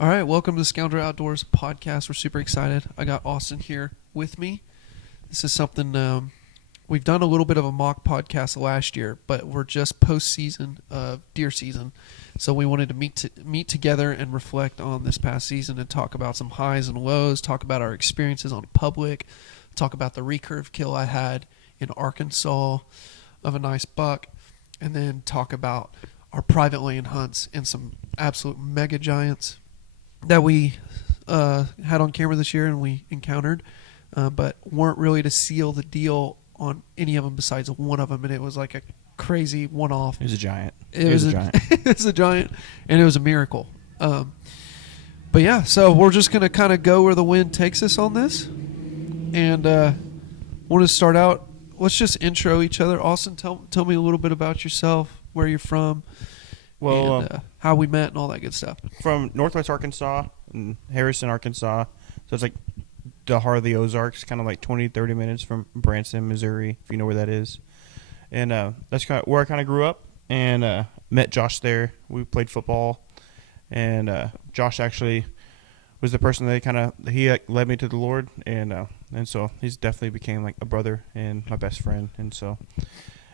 All right, welcome to the Scoundrel Outdoors podcast. We're super excited. I got Austin here with me. This is something we've done a little bit of a mock podcast last year, but we're just post-season of deer season. So we wanted to meet together and reflect on this past season and talk about some highs and lows, talk about our experiences on public, talk about the recurve kill I had in Arkansas of a nice buck, and then talk about our private land hunts and some absolute mega giants that we had on camera this year and we encountered, but weren't really to seal the deal on any of them besides one of them, and it was like a crazy one-off. It was a giant. It was a giant. It was a giant, and it was a miracle. But yeah, so we're just going to kind of go where the wind takes us on this, and want to start out. Let's just intro each other. Austin, tell me a little bit about yourself, where you're from. Well, and how we met and all that good stuff. From Northwest Arkansas, in Harrison, Arkansas. So it's like the heart of the Ozarks, kind of like 20, 30 minutes from Branson, Missouri, if you know where that is. And that's kind of where I kind of grew up, and met Josh there. We played football, and Josh actually was the person that he led me to the Lord, and so he's definitely became like a brother and my best friend, and so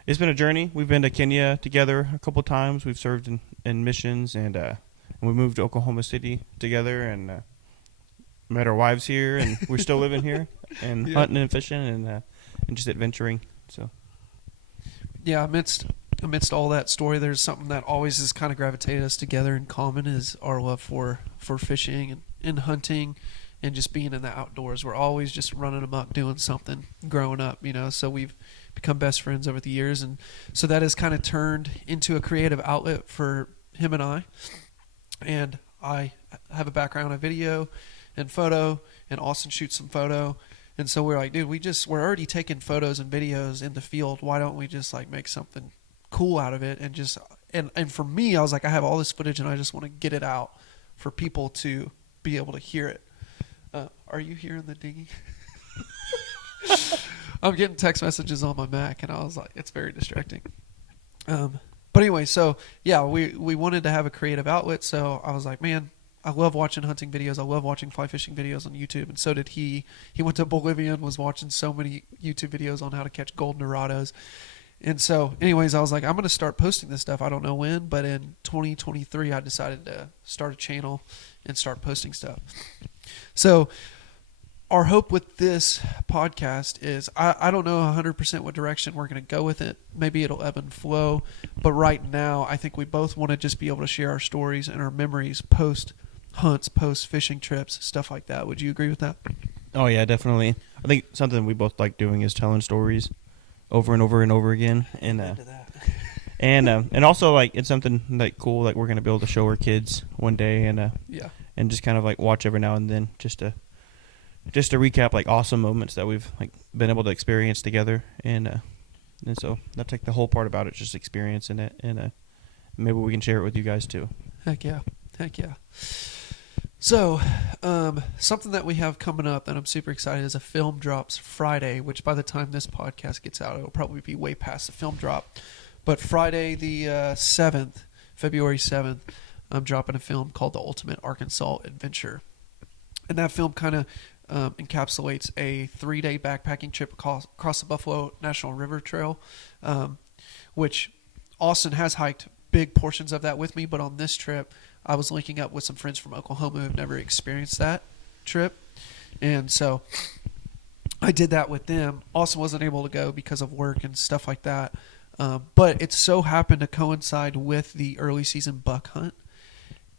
it's been a journey. We've been to Kenya together a couple of times. We've served in missions, and we moved to Oklahoma City together, and met our wives here, and we're still living here, and hunting and fishing, and just adventuring. So, yeah, amidst all that story, there's something that always has kind of gravitated us together in common is our love for fishing and hunting, and just being in the outdoors. We're always just running amok doing something growing up, so we've become best friends over the years, and so that has kind of turned into a creative outlet for him and I. And I have a background in video and photo, and Austin shoots some photo, and so we're like, dude, we're already taking photos and videos in the field. Why don't we just like make something cool out of it? And for me, I was like, I have all this footage and I just want to get it out for people to be able to hear it. Are you hearing the dinghy? I'm getting text messages on my Mac, and I was like, it's very distracting. But anyway, so yeah, we wanted to have a creative outlet. So I was like, man, I love watching hunting videos. I love watching fly fishing videos on YouTube, and so did he. He went to Bolivia and was watching so many YouTube videos on how to catch golden dorados. And so, anyways, I was like, I'm going to start posting this stuff. I don't know when, but in 2023, I decided to start a channel and start posting stuff. So our hope with this podcast is, I don't know 100% what direction we're going to go with it. Maybe it'll ebb and flow. But right now, I think we both want to just be able to share our stories and our memories post hunts, post fishing trips, stuff like that. Would you agree with that? oh yeah, definitely. I think something we both like doing is telling stories over and over and over again, and and also like it's something like cool, like we're gonna be able to show our kids one day, and just kind of like watch every now and then, just to recap like awesome moments that we've like been able to experience together, and so that's like the whole part about it, just experiencing it, and maybe we can share it with you guys too. Heck yeah. So, something that we have coming up that I'm super excited is a film drops Friday, which by the time this podcast gets out, it'll probably be way past the film drop. But Friday the 7th, February 7th, I'm dropping a film called The Ultimate Arkansas Adventure. And that film kind of encapsulates a 3-day backpacking trip across the Buffalo National River Trail, which Austin has hiked big portions of that with me, but on this trip, I was linking up with some friends from Oklahoma who've never experienced that trip. And so I did that with them. Austin wasn't able to go because of work and stuff like that. But it so happened to coincide with the early season buck hunt.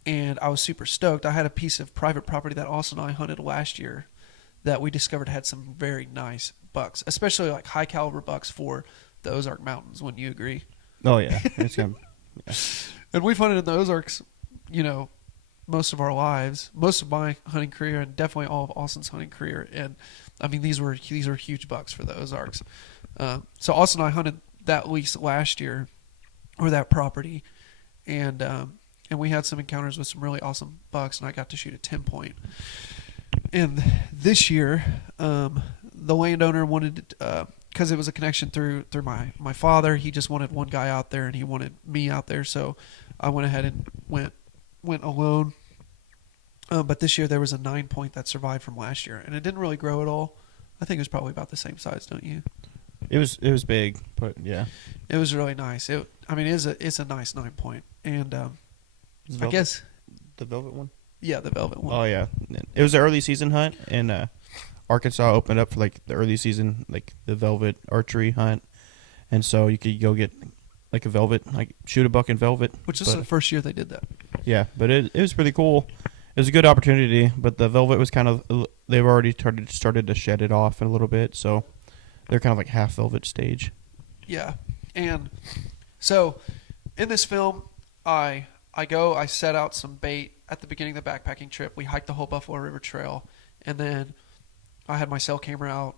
And I was super stoked. I had a piece of private property that Austin and I hunted last year that we discovered had some very nice bucks, especially like high caliber bucks for the Ozark Mountains. Wouldn't you agree? Oh yeah, it's gonna, yeah. And we've hunted in the Ozarks, most of our lives, most of my hunting career, and definitely all of Austin's hunting career. And I mean, these were huge bucks for the Ozarks. So Austin and I hunted that lease last year, or that property, and we had some encounters with some really awesome bucks, and I got to shoot a 10-point. And this year, the landowner wanted, because it was a connection through my father, he just wanted one guy out there, and he wanted me out there, so I went ahead and went alone. But this year there was a 9-point that survived from last year, and it didn't really grow at all. I think it was probably about the same size, don't you? It was big, but yeah. It was really nice. It's a nice 9-point, and I guess the velvet one. yeah, the velvet one. Oh yeah, it was an early season hunt, and Arkansas opened up for like the early season, like the velvet archery hunt, and so you could go get like a velvet, like shoot a buck in velvet. Which is the first year they did that. Yeah, but it was pretty cool. It was a good opportunity, but the velvet was kind of they've already started to shed it off in a little bit, so they're kind of like half velvet stage. Yeah, and so in this film, I set out some bait at the beginning of the backpacking trip. We hiked the whole Buffalo River Trail, and then I had my cell camera out,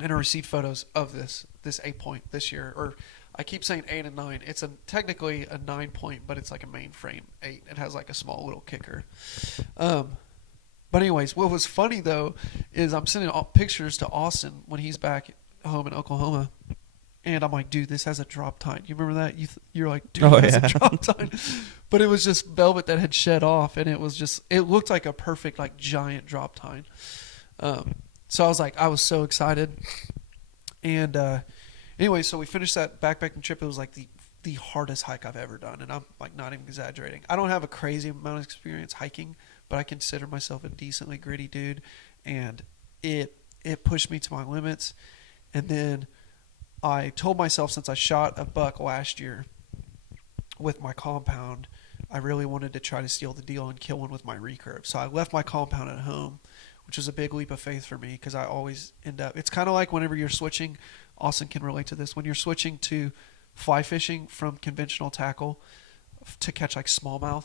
and I received photos of this 8-point this year. Or I keep saying 8 and 9. It's technically a 9-point, but it's like a mainframe 8. It has like a small little kicker. But anyways, what was funny though is I'm sending pictures to Austin when he's back home in Oklahoma. And I'm like, dude, this has a drop tine. You remember that? You're like, dude, it has a drop tine. But it was just velvet that had shed off, and it looked like a perfect, like, giant drop tine. So I was so excited. And anyway, so we finished that backpacking trip. It was like the hardest hike I've ever done, and I'm like not even exaggerating. I don't have a crazy amount of experience hiking, but I consider myself a decently gritty dude, and it pushed me to my limits. And then I told myself, since I shot a buck last year with my compound, I really wanted to try to steal the deal and kill one with my recurve. So I left my compound at home, which was a big leap of faith for me because I always end up. It's kind of like whenever you're switching. Austin can relate to this. When you're switching to fly fishing from conventional tackle to catch like smallmouth,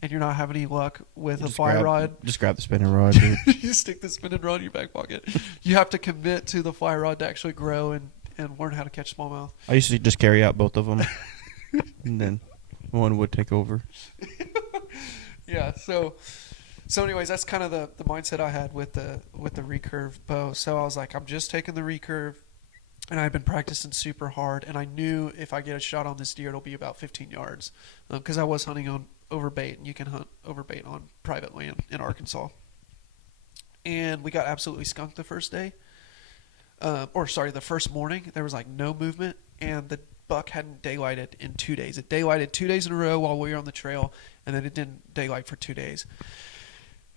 and you're not having any luck with a fly rod. Just grab the spinning rod, dude. You stick the spinning rod in your back pocket. You have to commit to the fly rod to actually grow and learn how to catch smallmouth. I used to just carry out both of them, and then one would take over. Yeah. So anyways, that's kind of the mindset I had with the recurve bow. So I was like, I'm just taking the recurve, and I've been practicing super hard, and I knew if I get a shot on this deer, it'll be about 15 yards, because I was hunting on overbait, and you can hunt overbait on private land in Arkansas. And we got absolutely skunked the first day. The first morning. There was like no movement, and the buck hadn't daylighted in 2 days. It daylighted 2 days in a row while we were on the trail, and then it didn't daylight for 2 days.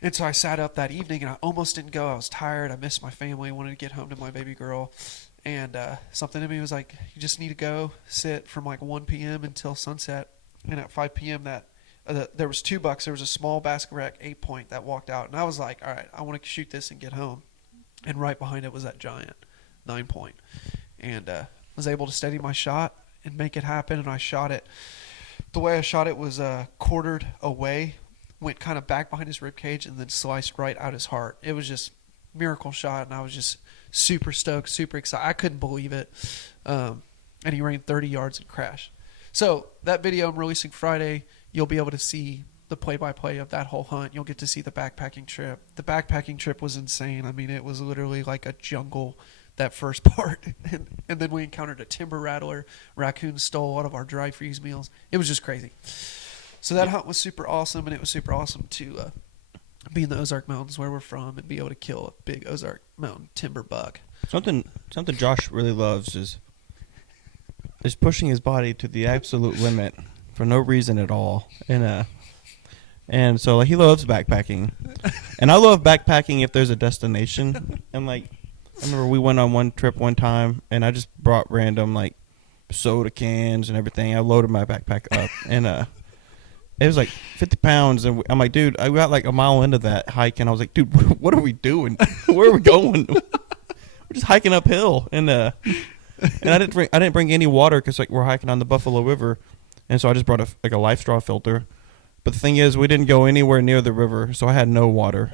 And so I sat up that evening, and I almost didn't go. I was tired. I missed my family. I wanted to get home to my baby girl. And something in me was like, you just need to go sit from like 1 p.m. until sunset. And at 5 p.m. There was 2 bucks. There was a small basket rack 8-point that walked out. And I was like, all right, I want to shoot this and get home. And right behind it was that giant 9-point. And was able to steady my shot and make it happen. And I shot it. The way I shot it was quartered away, went kind of back behind his rib cage, and then sliced right out his heart. It was just miracle shot, and I was just super stoked, super excited. I couldn't believe it. And he ran 30 yards and crashed. So that video I'm releasing Friday, you'll be able to see the play-by-play of that whole hunt. You'll get to see the backpacking trip. The backpacking trip was insane. I mean, it was literally like a jungle, that first part. And then we encountered a timber rattler. Raccoons stole a lot of our dry freeze meals. It was just crazy. So that hunt was super awesome, and it was super awesome to be in the Ozark Mountains where we're from and be able to kill a big Ozark Mountain timber buck. Something Josh really loves is pushing his body to the absolute limit for no reason at all. And so like, he loves backpacking. And I love backpacking if there's a destination. And like, I remember we went on one trip one time, and I just brought random like soda cans and everything. I loaded my backpack up, and it was like 50 pounds. And I'm like, dude, I got like a mile into that hike, and I was like, dude, what are we doing? Where are we going? We're just hiking uphill. And I didn't bring any water because like we're hiking on the Buffalo River, and so I just brought a life straw filter. But the thing is, we didn't go anywhere near the river, so I had no water.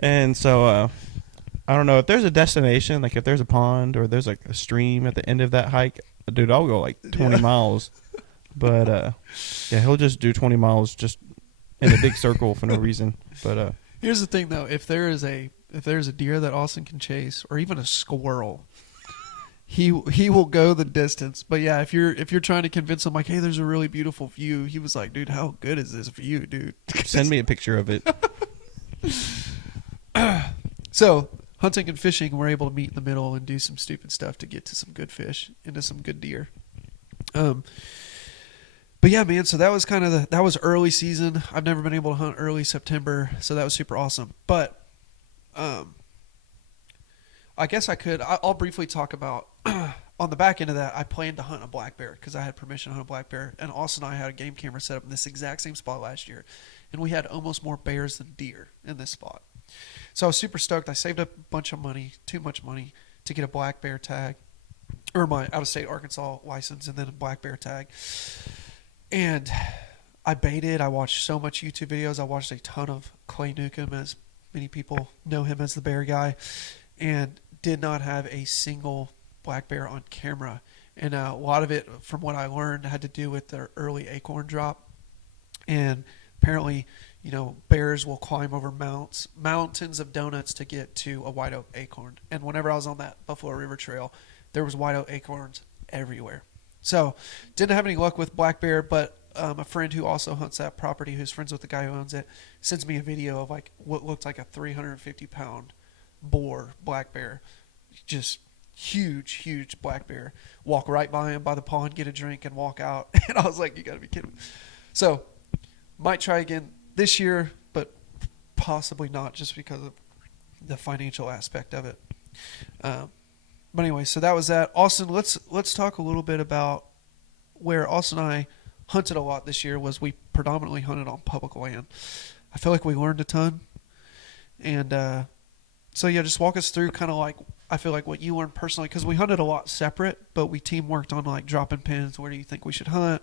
And so I don't know if there's a destination, like if there's a pond or there's like a stream at the end of that hike, dude, I'll go like 20 miles. But yeah, he'll just do 20 miles just in a big circle for no reason. But here's the thing though, if there's a deer that Austin can chase, or even a squirrel, he will go the distance. But yeah, if you're trying to convince him like, hey, there's a really beautiful view, he was like, dude, how good is this view, dude? Send me a picture of it. So hunting and fishing, we're able to meet in the middle and do some stupid stuff to get to some good fish, into some good deer. But yeah, man. So that was kind of that was early season. I've never been able to hunt early September, so that was super awesome. But I guess I'll briefly talk about on the back end of that. I planned to hunt a black bear because I had permission to hunt a black bear, and Austin and I had a game camera set up in this exact same spot last year, and we had almost more bears than deer in this spot. So I was super stoked. I saved up a bunch of money, too much money, to get a black bear tag, or my out-of-state Arkansas license, and then a black bear tag. And I baited. I watched so much YouTube videos. I watched a ton of Clay Newcomb, as many people know him as the bear guy, and did not have a single black bear on camera. And a lot of it, from what I learned, had to do with their early acorn drop. And apparently, bears will climb over mountains of donuts to get to a white oak acorn. And whenever I was on that Buffalo River Trail, there was white oak acorns everywhere. So didn't have any luck with black bear, but a friend who also hunts that property, who's friends with the guy who owns it, sends me a video of like what looked like a 350-pound boar black bear, just huge black bear. Walk right by him by the pond, get a drink, and walk out. And I was like, you got to be kidding me. So might try again this year, but possibly not, just because of the financial aspect of it. But anyway, so that was that. Austin, let's talk a little bit about where Austin and I hunted a lot this year. Was we predominantly hunted on public land. I feel like we learned a ton. And so yeah, just walk us through kind of like, I feel like what you learned personally, because we hunted a lot separate, but we team worked on like dropping pins. Where do you think we should hunt?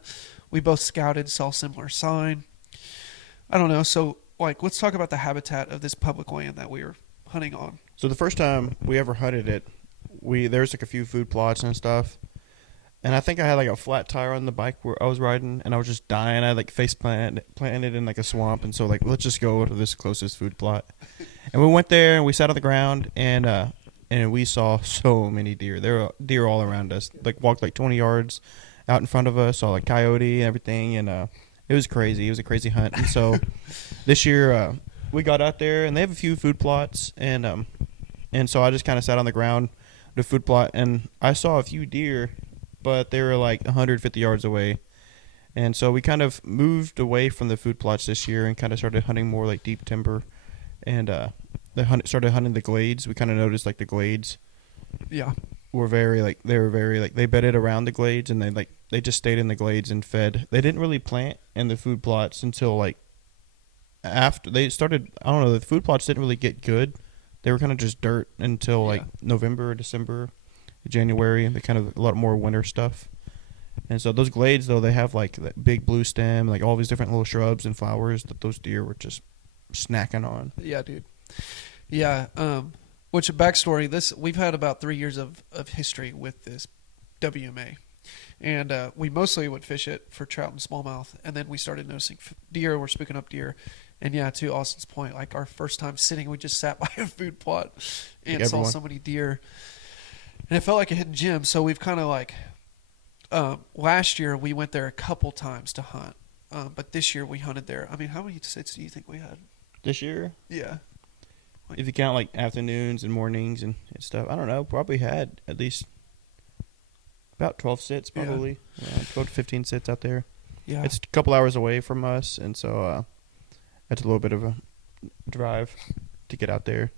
We both scouted, saw similar sign. I don't know. So like, let's talk about the habitat of this public land that we were hunting on. So the first time we ever hunted it, there's like a few food plots and stuff, and I think I had like a flat tire on the bike where I was riding, and I was just dying. I like face planted in like a swamp, and so like, let's just go to this closest food plot. And we went there and we sat on the ground, and we saw so many deer. There were deer all around us. Like walked like 20 yards out in front of us, saw like coyote and everything, and it was crazy. It was a crazy hunt. And so this year we got out there, and they have a few food plots, and so I just kind of sat on the ground, the food plot, and I saw a few deer, but they were like 150 yards away. And so we kind of moved away from the food plots this year and kind of started hunting more like deep timber, and started hunting the glades. We kind of noticed like the glades were they bedded around the glades, and they just stayed in the glades and fed. They didn't really plant in the food plots until like after they started. I don't know, the food plots didn't really get good. They were kind of just dirt until like November, December, January, and they kind of a lot more winter stuff. And so those glades, though, they have like that big blue stem, like all these different little shrubs and flowers that those deer were just snacking on. Yeah, dude. Yeah. Which, backstory, we've had about 3 years of history with this WMA. And we mostly would fish it for trout and smallmouth. And then we started noticing deer. We're spooking up deer. And yeah, to Austin's point, like our first time sitting, we just sat by a food plot and saw so many deer. And it felt like a hidden gem. So we've kind of like, last year we went there a couple times to hunt. But this year we hunted there. I mean, how many sits do you think we had? This year? Yeah. If you count like afternoons and mornings and stuff, I don't know, probably had at least about 12 sits probably. Yeah, 12 to 15 sits out there. Yeah. It's a couple hours away from us, and so that's a little bit of a drive to get out there.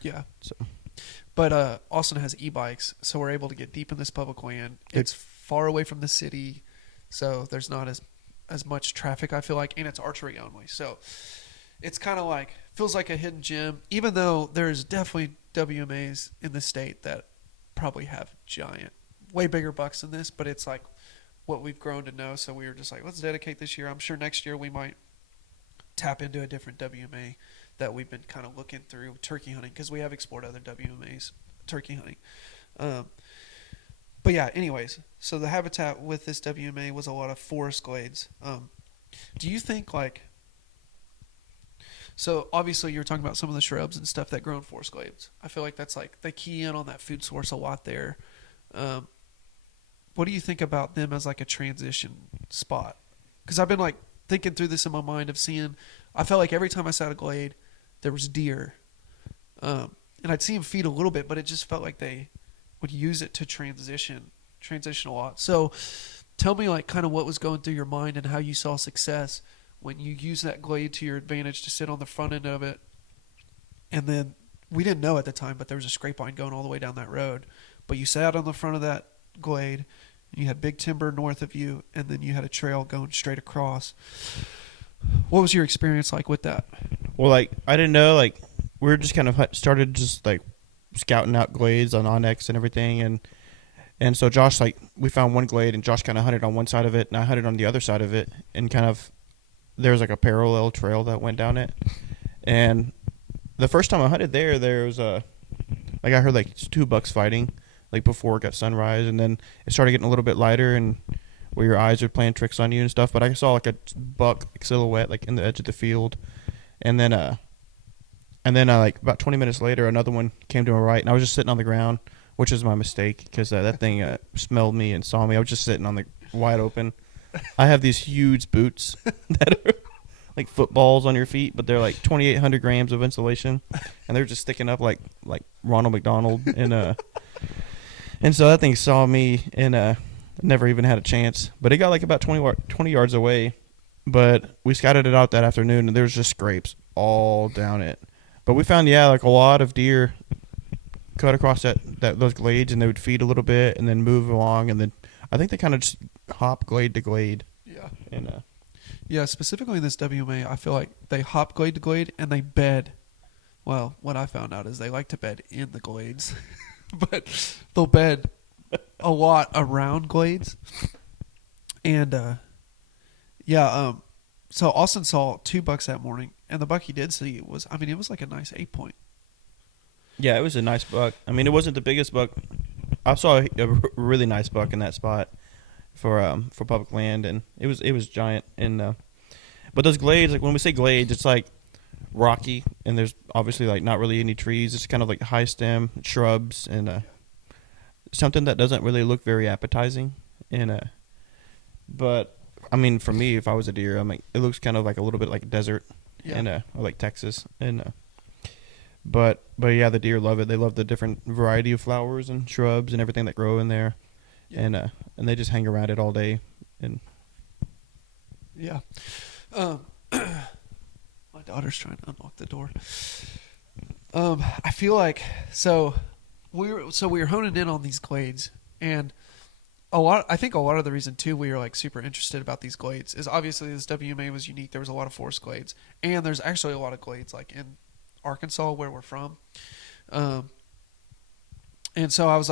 Yeah. So, but Austin has e-bikes, so we're able to get deep in this public land. It's far away from the city, so there's not as much traffic, I feel like, and it's archery only. So it's kind of like, feels like a hidden gem, even though there's definitely WMAs in the state that probably have giant, way bigger bucks than this, but it's like what we've grown to know. So we were just like, let's dedicate this year. I'm sure next year we might tap into a different WMA that we've been kind of looking through turkey hunting, because we have explored other WMAs turkey hunting. But yeah, anyways, so the habitat with this WMA was a lot of forest glades. Do you think like, so obviously you're talking about some of the shrubs and stuff that grow in forest glades. I feel like that's like they key in on that food source a lot there. Um, what do you think about them as like a transition spot? Because I've been like thinking through this in my mind of seeing. I felt like every time I sat a glade, there was deer, and I'd see them feed a little bit, but it just felt like they would use it to transition a lot. So, tell me like kind of what was going through your mind and how you saw success when you used that glade to your advantage to sit on the front end of it, and then we didn't know at the time, but there was a scrape line going all the way down that road. But you sat on the front of that glade, and you had big timber north of you, and then you had a trail going straight across. What was your experience like with that? Well, like I didn't know, like we were just kind of started just like scouting out glades on Onyx and everything, and so Josh, like we found one glade, and Josh kind of hunted on one side of it, and I hunted on the other side of it, and kind of there was like a parallel trail that went down it. And the first time I hunted there was like I heard like two bucks fighting like before it got sunrise, and then it started getting a little bit lighter, and where your eyes are playing tricks on you and stuff. But I saw like a buck silhouette like in the edge of the field, and then like about 20 minutes later, another one came to my right, and I was just sitting on the ground, which is my mistake because that thing smelled me and saw me. I was just sitting on the wide open. I have these huge boots that are like footballs on your feet, but they're like 2,800 grams of insulation, and they're just sticking up like Ronald McDonald, and so that thing saw me and never even had a chance. But it got like about 20 yards away, but we scouted it out that afternoon, and there was just scrapes all down it. But we found like a lot of deer cut across those glades, and they would feed a little bit and then move along, and then I think they kind of just hop glade to glade. Yeah. And Yeah, specifically in this WMA, I feel like they hop glade to glade and they bed. Well, what I found out is they like to bed in the glades, but they'll bed a lot around glades. And so Austin saw two bucks that morning, and the buck he did see was, I mean, it was like a nice 8-point. yeah, it was a nice buck. I mean, it wasn't the biggest buck. I saw a really nice buck in that spot for public land, and it was giant. And but those glades, like when we say glades, it's like rocky, and there's obviously like not really any trees. It's kind of like high stem shrubs and something that doesn't really look very appetizing. And but I mean, for me, if I was a deer, I'm like, it looks kind of like a little bit like desert, Yeah. and or like Texas, and but yeah, the deer love it. They love the different variety of flowers and shrubs and everything that grow in there, Yeah. and they just hang around it all day. And Yeah. My daughter's trying to unlock the door. I feel like we were honing in on these glades, and I think a lot of the reason too we were like super interested about these glades is obviously this WMA was unique. There was a lot of forest glades, and there's actually a lot of glades like in Arkansas where we're from. And so I was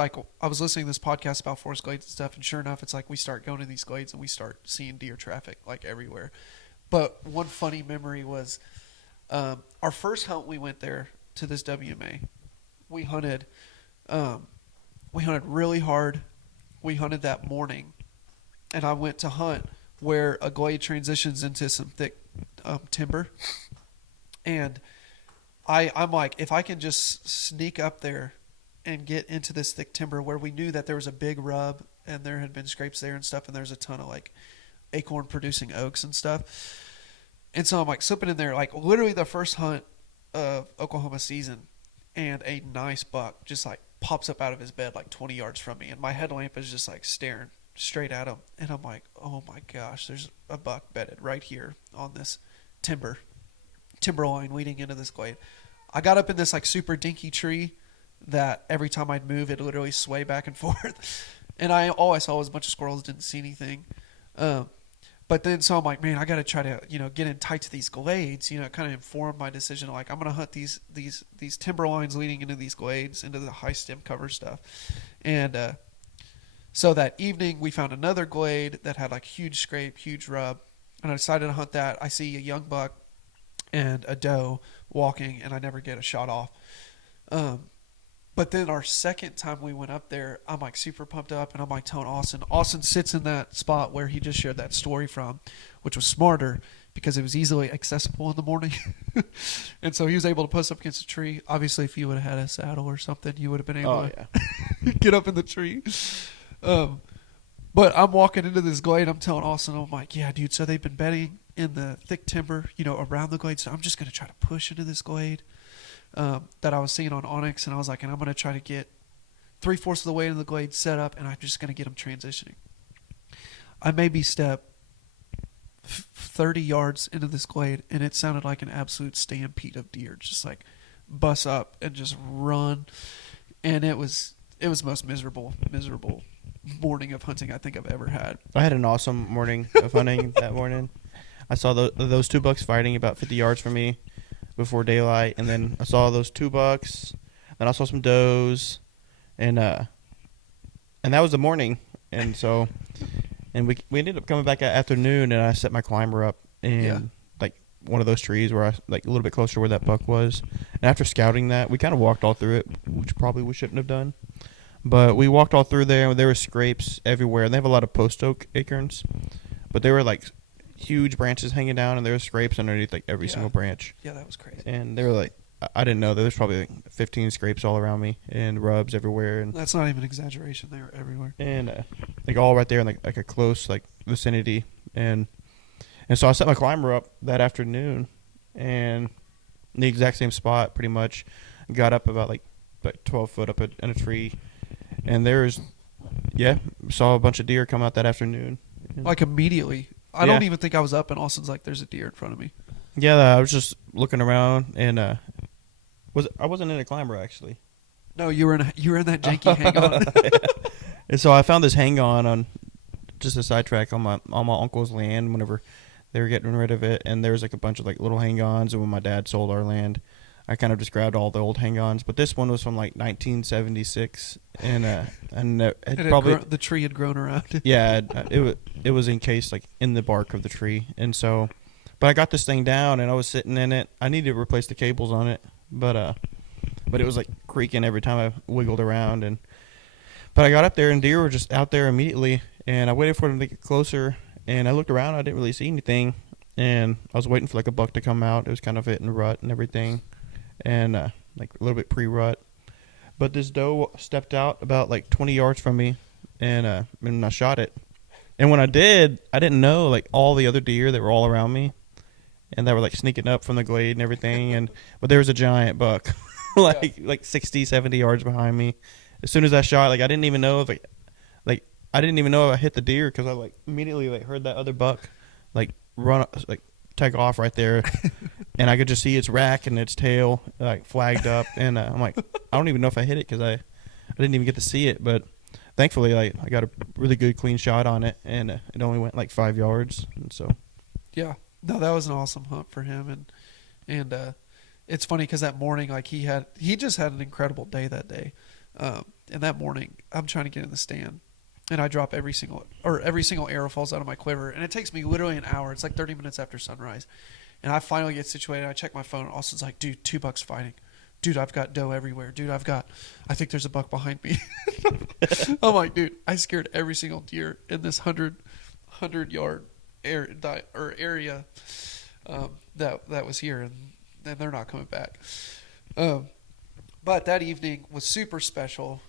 listening to this podcast about forest glades and stuff, and sure enough, it's like we start going to these glades and we start seeing deer traffic like everywhere. But one funny memory was our first hunt. We went there to this WMA. We hunted really hard. We hunted that morning, and I went to hunt where a glade transitions into some thick timber. And I'm like, if I can just sneak up there and get into this thick timber where we knew that there was a big rub and there had been scrapes there and stuff, and there's a ton of like acorn producing oaks and stuff. And so I'm like slipping in there, like literally the first hunt of Oklahoma season, and a nice buck just like pops up out of his bed like 20 yards from me, and my headlamp is just like staring straight at him, and I'm like, oh my gosh, there's a buck bedded right here on this timber line leading into this glade. I got up in this like super dinky tree that every time I'd move, it'd literally sway back and forth, and all I saw was a bunch of squirrels, didn't see anything. But then, so I'm like, man, I got to try to, get in tight to these glades, kind of inform my decision. Like, I'm going to hunt these timber lines leading into these glades, into the high stem cover stuff. And so that evening, we found another glade that had like huge scrape, huge rub. And I decided to hunt that. I see a young buck and a doe walking, and I never get a shot off. But then our second time we went up there, I'm like super pumped up, and I'm like telling Austin. Austin sits in that spot where he just shared that story from, which was smarter because it was easily accessible in the morning. And so he was able to post up against a tree. Obviously, if you would have had a saddle or something, you would have been able to get up in the tree. But I'm walking into this glade. I'm telling Austin, I'm like, yeah, dude, so they've been bedding in the thick timber, around the glade. So I'm just going to try to push into this glade that I was seeing on Onyx. And I was like, and I'm going to try to get 3/4 of the way into the glade set up, and I'm just going to get them transitioning. I maybe step 30 yards into this glade, and it sounded like an absolute stampede of deer, just like bust up and just run. And it was the most miserable morning of hunting I think I've ever had. I had an awesome morning of hunting that morning. I saw those 2 bucks fighting about 50 yards from me before daylight, and then I saw those 2 bucks, then I saw some does, and that was the morning. And so, and we ended up coming back at afternoon, and I set my climber up in like one of those trees where I like a little bit closer to where that buck was. And after scouting that, we kind of walked all through it, which probably we shouldn't have done. But we walked all through there, and there were scrapes everywhere. And they have a lot of post oak acorns, but they were like huge branches hanging down, and there were scrapes underneath like every single branch. Yeah, that was crazy. And they were like, I didn't know there was probably like 15 scrapes all around me and rubs everywhere. And that's not even exaggeration; they were everywhere. And like all right there in like a close like vicinity. And so I set my climber up that afternoon, and in the exact same spot, pretty much. Got up about like 12 foot up in a tree. And saw a bunch of deer come out that afternoon. Like immediately. I don't even think I was up, and Austin's like, there's a deer in front of me. Yeah, I was just looking around, and I wasn't in a climber, actually. No, you were in that janky hang-on. And so I found this hang-on on just a sidetrack on my uncle's land whenever they were getting rid of it, and there was like a bunch of like little hang-ons, and when my dad sold our land, I kind of just grabbed all the old hang-ons, but this one was from like 1976, and the tree had grown around it. Yeah, it was encased like in the bark of the tree, and so, but I got this thing down, and I was sitting in it. I needed to replace the cables on it, but it was like creaking every time I wiggled around, but I got up there, and deer were just out there immediately, and I waited for them to get closer, and I looked around. I didn't really see anything, and I was waiting for like a buck to come out. It was kind of hitting rut and everything. And like a little bit pre-rut, but this doe stepped out about like 20 yards from me, and I shot it. And when I did, I didn't know like all the other deer that were all around me, and that were like sneaking up from the glade and everything. But there was a giant buck, like 60, 70 yards behind me. As soon as I shot, like I didn't even know if I didn't even know if I hit the deer, because I like immediately like heard that other buck like run like take off right there. And I could just see its rack and its tail like flagged up, and I'm like, I don't even know if I hit it, because I didn't even get to see it. But thankfully, I got a really good clean shot on it, and it only went like 5 yards. And so, yeah, no, that was an awesome hunt for him, and it's funny because that morning, like he just had an incredible day that day, and that morning I'm trying to get in the stand, and I drop every single arrow falls out of my quiver, and it takes me literally an hour. It's like 30 minutes after sunrise. And I finally get situated. I check my phone. Austin's like, dude, 2 bucks fighting. Dude, I've got doe everywhere. Dude, I think there's a buck behind me. I'm like, dude, I scared every single deer in this 100-yard area that was here, and they're not coming back. But that evening was super special,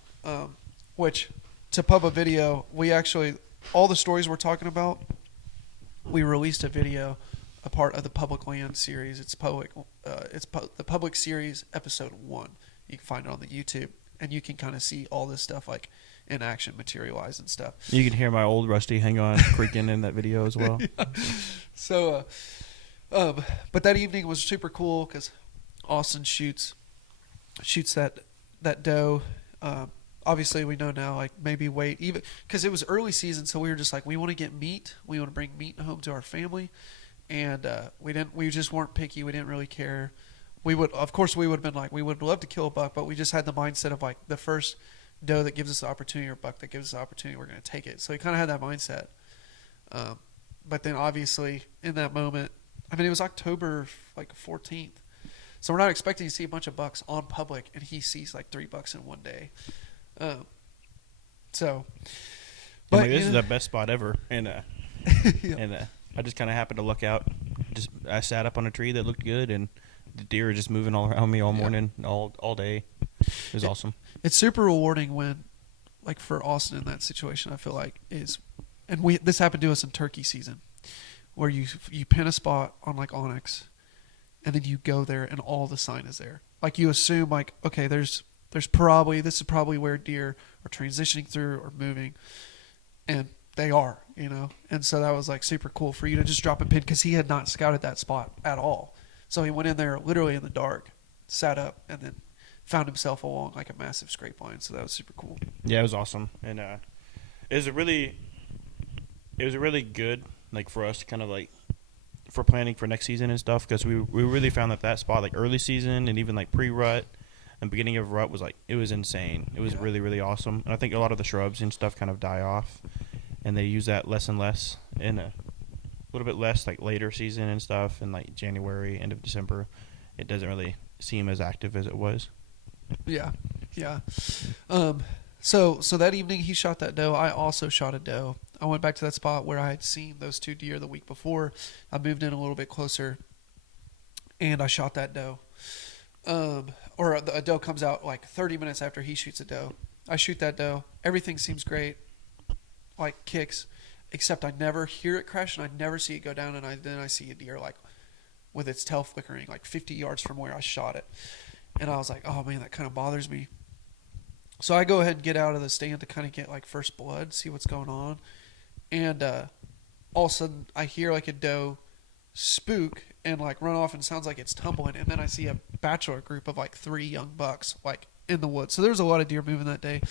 which to pub a video, we actually, all the stories we're talking about, we released a video, a part of the Public Land series. It's the Public Series episode 1. You can find it on the YouTube, and you can kind of see all this stuff like in action, materialize and stuff. You can hear my old rusty hang-on creaking in that video as well. Yeah. So, but that evening was super cool because Austin shoots that doe. Obviously, we know now, like, maybe wait, even because it was early season, so we were just like, we want to get meat. We want to bring meat home to our family. And we just weren't picky. We didn't really care. Of course, we would have been like, we would love to kill a buck, but we just had the mindset of like, the first doe that gives us the opportunity, or buck that gives us the opportunity, we're going to take it. So we kind of had that mindset. But then obviously in that moment, I mean, it was October like 14th. So we're not expecting to see a bunch of bucks on public, and he sees like 3 bucks in one day. Um, so, I'm but like, this is the best spot ever, and yeah. and I just kind of happened to look out. Just I sat up on a tree that looked good, and the deer were just moving all around me all morning, all day. It was awesome. It's super rewarding when, like for Austin in that situation, I feel like and this happened to us in turkey season, where you pin a spot on like Onyx, and then you go there and all the sign is there. Like you assume like, okay, this is probably where deer are transitioning through or moving, and they are, and so that was like super cool for you to just drop a pin, because he had not scouted that spot at all. So he went in there literally in the dark, sat up, and then found himself along like a massive scrape line. So that was super cool. Yeah, it was awesome, and it was a really good, like, for us to kind of like for planning for next season and stuff, because we really found that spot, like early season and even like pre-rut and beginning of rut, was like, it was insane. It was really, really awesome. And I think a lot of the shrubs and stuff kind of die off, and they use that less and less, in a little bit less like later season and stuff, and like January, end of December, it doesn't really seem as active as it was. Yeah. So that evening he shot that doe. I also shot a doe. I went back to that spot where I had seen those 2 deer the week before. I moved in a little bit closer, and I shot that doe. Or a doe comes out like 30 minutes after he shoots a doe. I shoot that doe. Everything seems great, like kicks, except I never hear it crash, and I never see it go down, and then I see a deer like with its tail flickering like 50 yards from where I shot it. And I was like, oh man, that kind of bothers me. So I go ahead and get out of the stand to kind of get like first blood, see what's going on. And all of a sudden I hear like a doe spook and like run off, and sounds like it's tumbling. And then I see a bachelor group of like 3 young bucks like in the woods. So there's a lot of deer moving that day.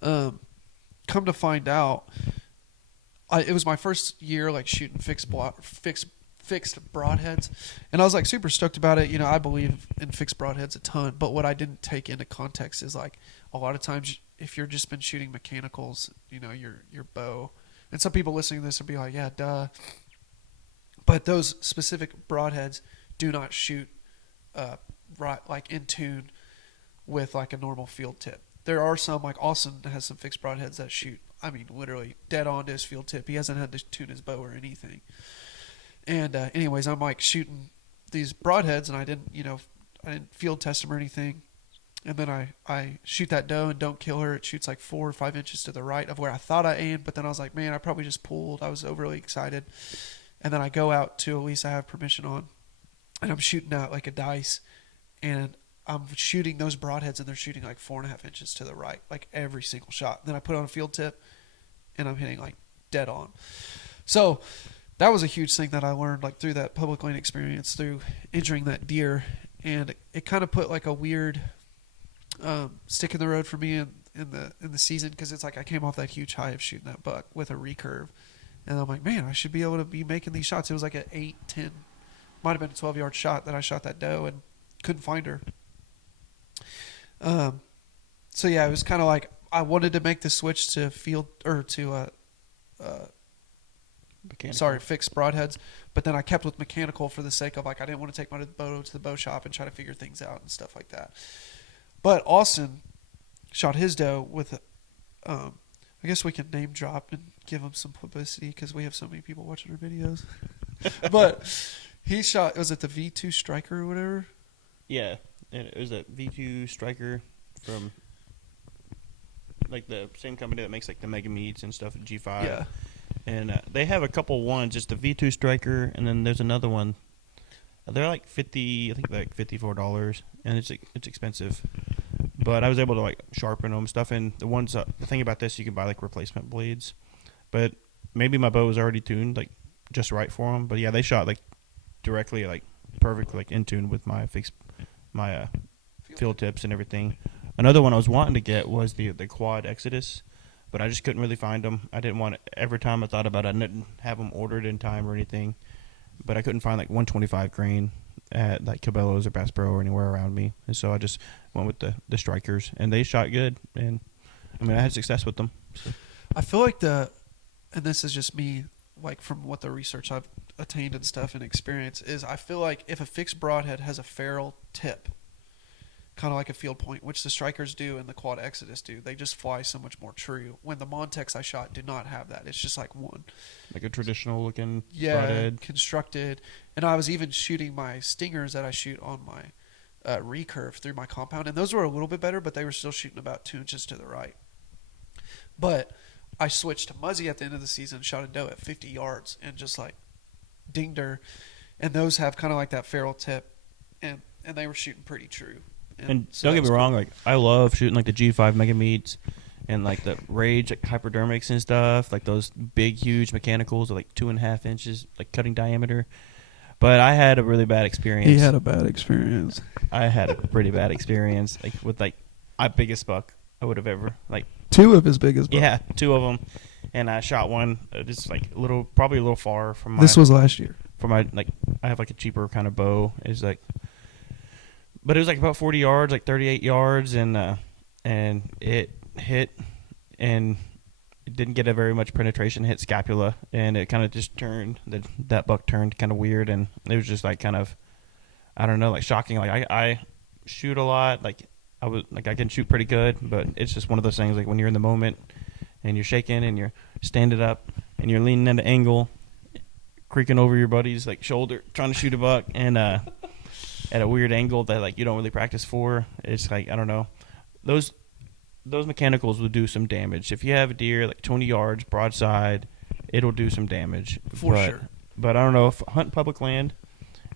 Come to find out, it was my first year like shooting fixed broadheads, and I was like super stoked about it. I believe in fixed broadheads a ton, but what I didn't take into context is like a lot of times if you're just been shooting mechanicals, your bow, and some people listening to this will be like, yeah, duh, but those specific broadheads do not shoot right, like in tune with like a normal field tip. There are some, like Austin has some fixed broadheads that shoot, I mean, literally dead on to his field tip. He hasn't had to tune his bow or anything. And anyways, I'm like shooting these broadheads, and I didn't field test them or anything. And then I shoot that doe and don't kill her. It shoots like 4 or 5 inches to the right of where I thought I aimed, but then I was like, man, I probably just pulled. I was overly excited. And then I go out to a lease I have permission on, and I'm shooting out like a dice, and I'm shooting those broadheads, and they're shooting like 4.5 inches to the right, like every single shot. And then I put on a field tip, and I'm hitting like dead on. So that was a huge thing that I learned like through that public lane experience, through injuring that deer, and it kind of put like a weird stick in the road for me in the season, because it's like I came off that huge high of shooting that buck with a recurve, and I'm like, man, I should be able to be making these shots. It was like an 8, 10, might have been a 12-yard shot that I shot that doe and couldn't find her. So yeah, it was kind of like I wanted to make the switch to field or to fixed broadheads, but then I kept with mechanical for the sake of like I didn't want to take my bow to the bow shop and try to figure things out and stuff like that. But Austin shot his doe with I guess we can name drop and give him some publicity because we have so many people watching our videos. But he shot, was it the V2 Striker or whatever? Yeah, and it was a V2 Striker from like the same company that makes like the Mega Meats and stuff at G5. Yeah. And they have a couple ones, just the V2 Striker, and then there's another one. They're like I think they're like $54, and it's expensive. But I was able to like sharpen them and stuff. And the thing about this, you can buy like replacement blades. But maybe my bow was already tuned like just right for them. But yeah, they shot like directly, like perfect, like in tune with my field tips and everything. Another one I was wanting to get was the Quad Exodus, but I just couldn't really find them. I didn't want it. Every time I thought about it, I didn't have them ordered in time or anything. But I couldn't find like 125 grain at like Cabela's or Bass Pro or anywhere around me. And so I just went with the Strikers, and they shot good. And I mean, I had success with them. So. I feel like and this is just me, like from what the research I've attained and stuff and experience is I feel like if a fixed broadhead has a ferrule tip, kind of like a field point, which the strikers do and the quad exodus do, they just fly so much more true. When the Montex I shot do not have that. It's just like one. Like a traditional looking Yeah, broadhead. constructed. And I was even shooting my stingers that I shoot on my recurve through my compound, and those were a little bit better, but they were still shooting about 2 inches to the right. But I switched to Muzzy at the end of the season, shot a doe at 50 yards, and just like dinged her. And those have kind of like that ferrule tip, and they were shooting pretty true. And so don't that get me was wrong, cool. like I love shooting like the G5 mega meats and like the Rage like hypodermics and stuff, like those big huge mechanicals of like 2.5 inches like cutting diameter. But I had a really bad experience. He had a bad experience. I had a pretty bad experience like with like my biggest buck I would have ever like 2 of his biggest bucks. yeah 2 of them, and I shot one just like probably a little far from my. This was last year. For my like I have like a cheaper kind of bow is like, but it was like about 40 yards, like 38 yards, and it hit, and it didn't get a very much penetration. It hit scapula, and it kind of just turned. That buck turned kind of weird, and it was just like kind of, I don't know, like shocking. Like I shoot a lot, like I can shoot pretty good, but it's just one of those things like when you're in the moment, and you're shaking, and you're standing up, and you're leaning at an angle, creaking over your buddy's like shoulder, trying to shoot a buck, and at a weird angle that like you don't really practice for. It's like I don't know, those mechanicals will do some damage. If you have a deer like 20 yards broadside, it'll do some damage For sure. But I don't know, if hunting public land,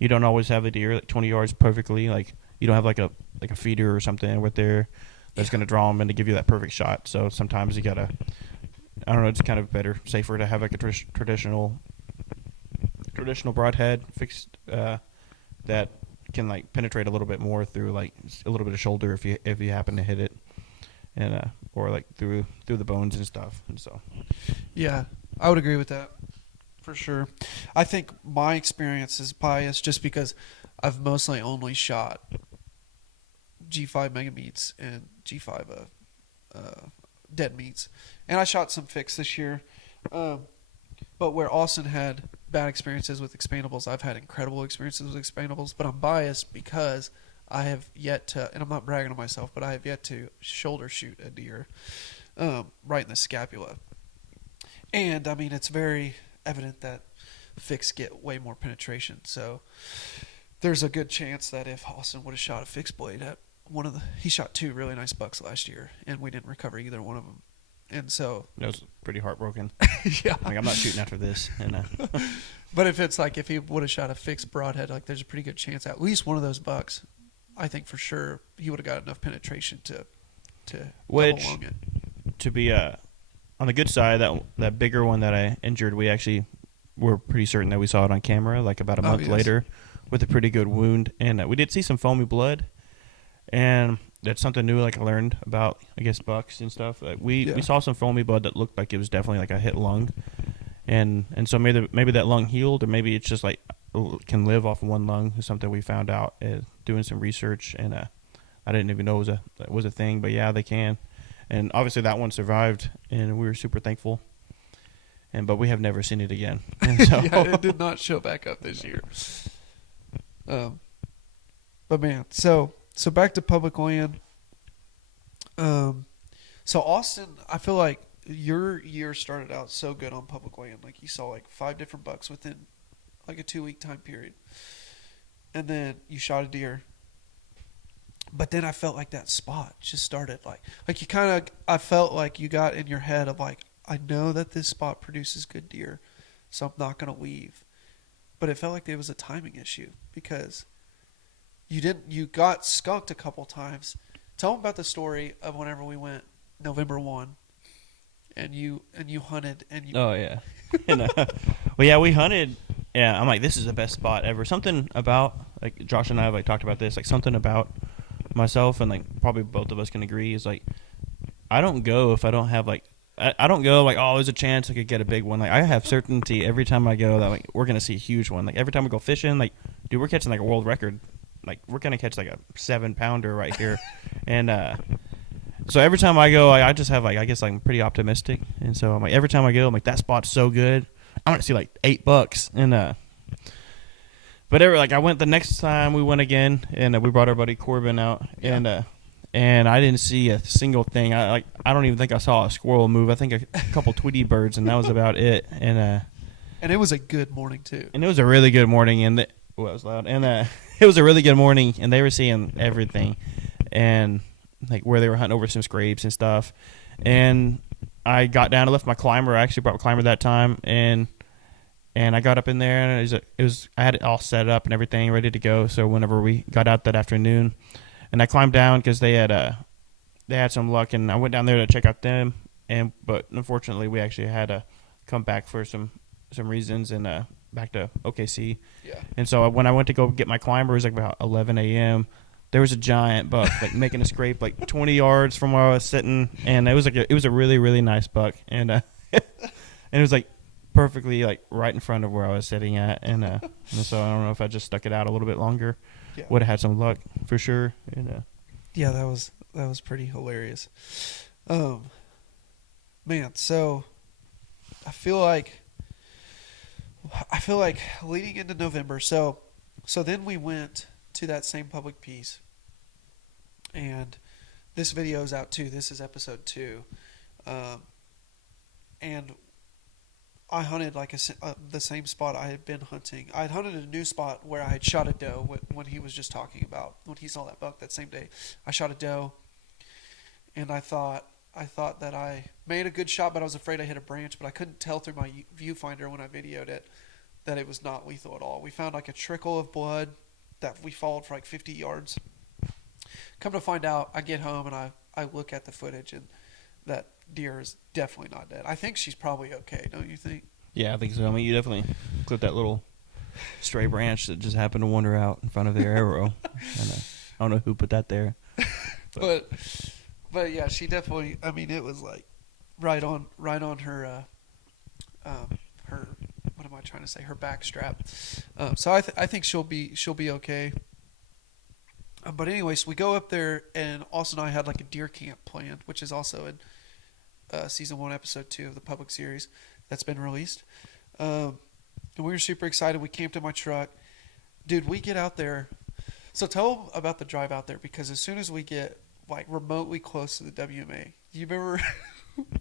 you don't always have a deer like 20 yards perfectly. Like you don't have like a feeder or something with there that's going to draw them and to give you that perfect shot. So sometimes you gotta, I don't know, it's kind of better, safer to have like a traditional broadhead fixed that can like penetrate a little bit more through like a little bit of shoulder if you happen to hit it, and or like through the bones and stuff. And so Yeah, I would agree with that for sure. I think my experience is biased just because I've mostly only shot G5 mega meats and G5 dead meats, and I shot some fixed this year. But where Austin had bad experiences with expandables, I've had incredible experiences with expandables. But I'm biased because I have yet to, and I'm not bragging on myself, but I have yet to shoulder shoot a deer right in the scapula. And I mean, it's very evident that fixed get way more penetration. So there's a good chance that if Austin would have shot a fixed blade at he shot 2 really nice bucks last year, and we didn't recover either one of them. And so it was pretty heartbroken. yeah, Like I'm not shooting after this. And but if he would have shot a fixed broadhead, like there's a pretty good chance at least one of those bucks, I think for sure he would have got enough penetration to which double lung it. to be on the good side, that bigger one that I injured, we actually were pretty certain that we saw it on camera like about a month yes. later with a pretty good wound, and we did see some foamy blood, and that's something new like I learned about, I guess, bucks and stuff. Like we saw some foamy blood that looked like it was definitely like a hit lung, and so maybe that lung healed, or maybe it's just like can live off of one lung is something we found out doing some research, and I didn't even know it was a thing, but yeah, they can. And obviously that one survived, and we were super thankful. But we have never seen it again. And so, Yeah, it did not show back up this year. But man, so back to public land. So Austin, I feel like your year started out so good on public land. Like you saw like 5 different bucks within like a 2-week time period, and then you shot a deer. But then I felt like that spot just started like you kind of, I felt like you got in your head of like, I know that this spot produces good deer, so I'm not going to leave. But it felt like there was a timing issue because you got skunked a couple times. Tell them about the story of whenever we went November 1 and you hunted and you. Oh yeah. And, well, yeah, we hunted. Yeah, I'm like, this is the best spot ever. Something about, like, Josh and I have like talked about this, like something about myself, and like probably both of us can agree, is like I don't go if I don't have like I don't go like, oh, there's a chance I could get a big one. Like I have certainty every time I go that like we're gonna see a huge one. Like every time we go fishing, like dude, we're catching like a world record. Like we're gonna catch like a 7-pounder right here, and so every time I go, I just have like, I guess I'm pretty optimistic, and so I'm like every time I go, I'm like, that spot's so good, I'm gonna see like 8 bucks, and But like I went the next time we went again, and we brought our buddy Corbin out, and I didn't see a single thing. I don't even think I saw a squirrel move. I think a couple Tweety birds, and that was about it. And it was a good morning too. And it was a really good morning, and it was loud. And it was a really good morning, and they were seeing everything, and like where they were hunting over some scrapes and stuff. And I got down and left my climber. I actually brought my climber that time, and I got up in there, and I had it all set up and everything ready to go. So whenever we got out that afternoon, and I climbed down because they had some luck, and I went down there to check out them, but unfortunately we actually had to come back for some reasons, and back to OKC. Yeah. And so when I went to go get my climber, it was like about 11 a.m. There was a giant buck like making a scrape like 20 yards from where I was sitting, and it was a really, really nice buck, and and it was like perfectly like right in front of where I was sitting at, and so I don't know if I just stuck it out a little bit longer, would have had some luck for sure. And yeah, that was pretty hilarious. Man, so I feel like leading into November. So then we went to that same public piece, and this video is out too. This is episode 2, and I hunted like the same spot I had been hunting. I had hunted a new spot where I had shot a doe when he was just talking about when he saw that buck that same day. I shot a doe, and I thought that I made a good shot, but I was afraid I hit a branch. But I couldn't tell through my viewfinder when I videoed it that it was not lethal at all. We found like a trickle of blood that we followed for like 50 yards. Come to find out, I get home and I look at the footage, and that deer is definitely not dead. I think she's probably okay, don't you think? Yeah, I think so. I mean, you definitely clipped that little stray branch that just happened to wander out in front of their arrow. And, I don't know who put that there. But yeah, she definitely. I mean, it was like right on her her. What am I trying to say? Her back strap. So I think she'll be okay. But anyways, we go up there, and Austin and I had like a deer camp planned, which is also in season 1, episode 2 of the public series that's been released. And we were super excited. We camped in my truck, dude. We get out there. So tell them about the drive out there, because as soon as we get like remotely close to the WMA, you remember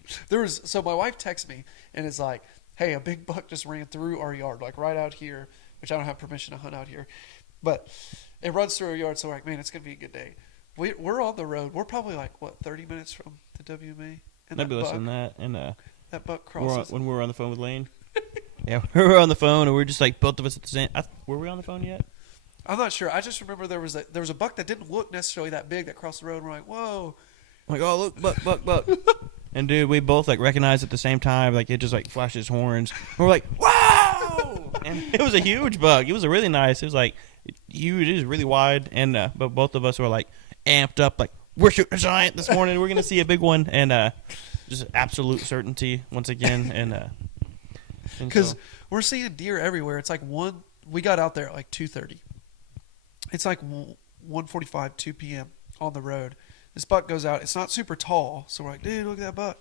so my wife texts me and is like, hey, a big buck just ran through our yard, like right out here, which I don't have permission to hunt out here. But it runs through our yard, so we're like, man, it's going to be a good day. We're on the road. We're probably like, 30 minutes from the WMA? And maybe less than that. And that buck crosses. when we were on the phone with Lane. Yeah, we were on the phone, and we were just like both of us at the same. Were we on the phone yet? I'm not sure. I just remember there was a buck that didn't look necessarily that big that crossed the road, and we're like, whoa. I'm like, oh, look, buck. And dude, we both like recognized at the same time, like it just like flashed his horns. And we're like, whoa! And it was a huge buck. It was a really nice. It was like huge. It was really wide. And but both of us were like amped up, like we're shooting a giant this morning. We're gonna see a big one, and just absolute certainty once again. And because we're seeing deer everywhere. It's like we got out there at like 2:30. It's like 1:45, 2 p.m. on the road. This buck goes out. It's not super tall, so we're like, dude, look at that buck.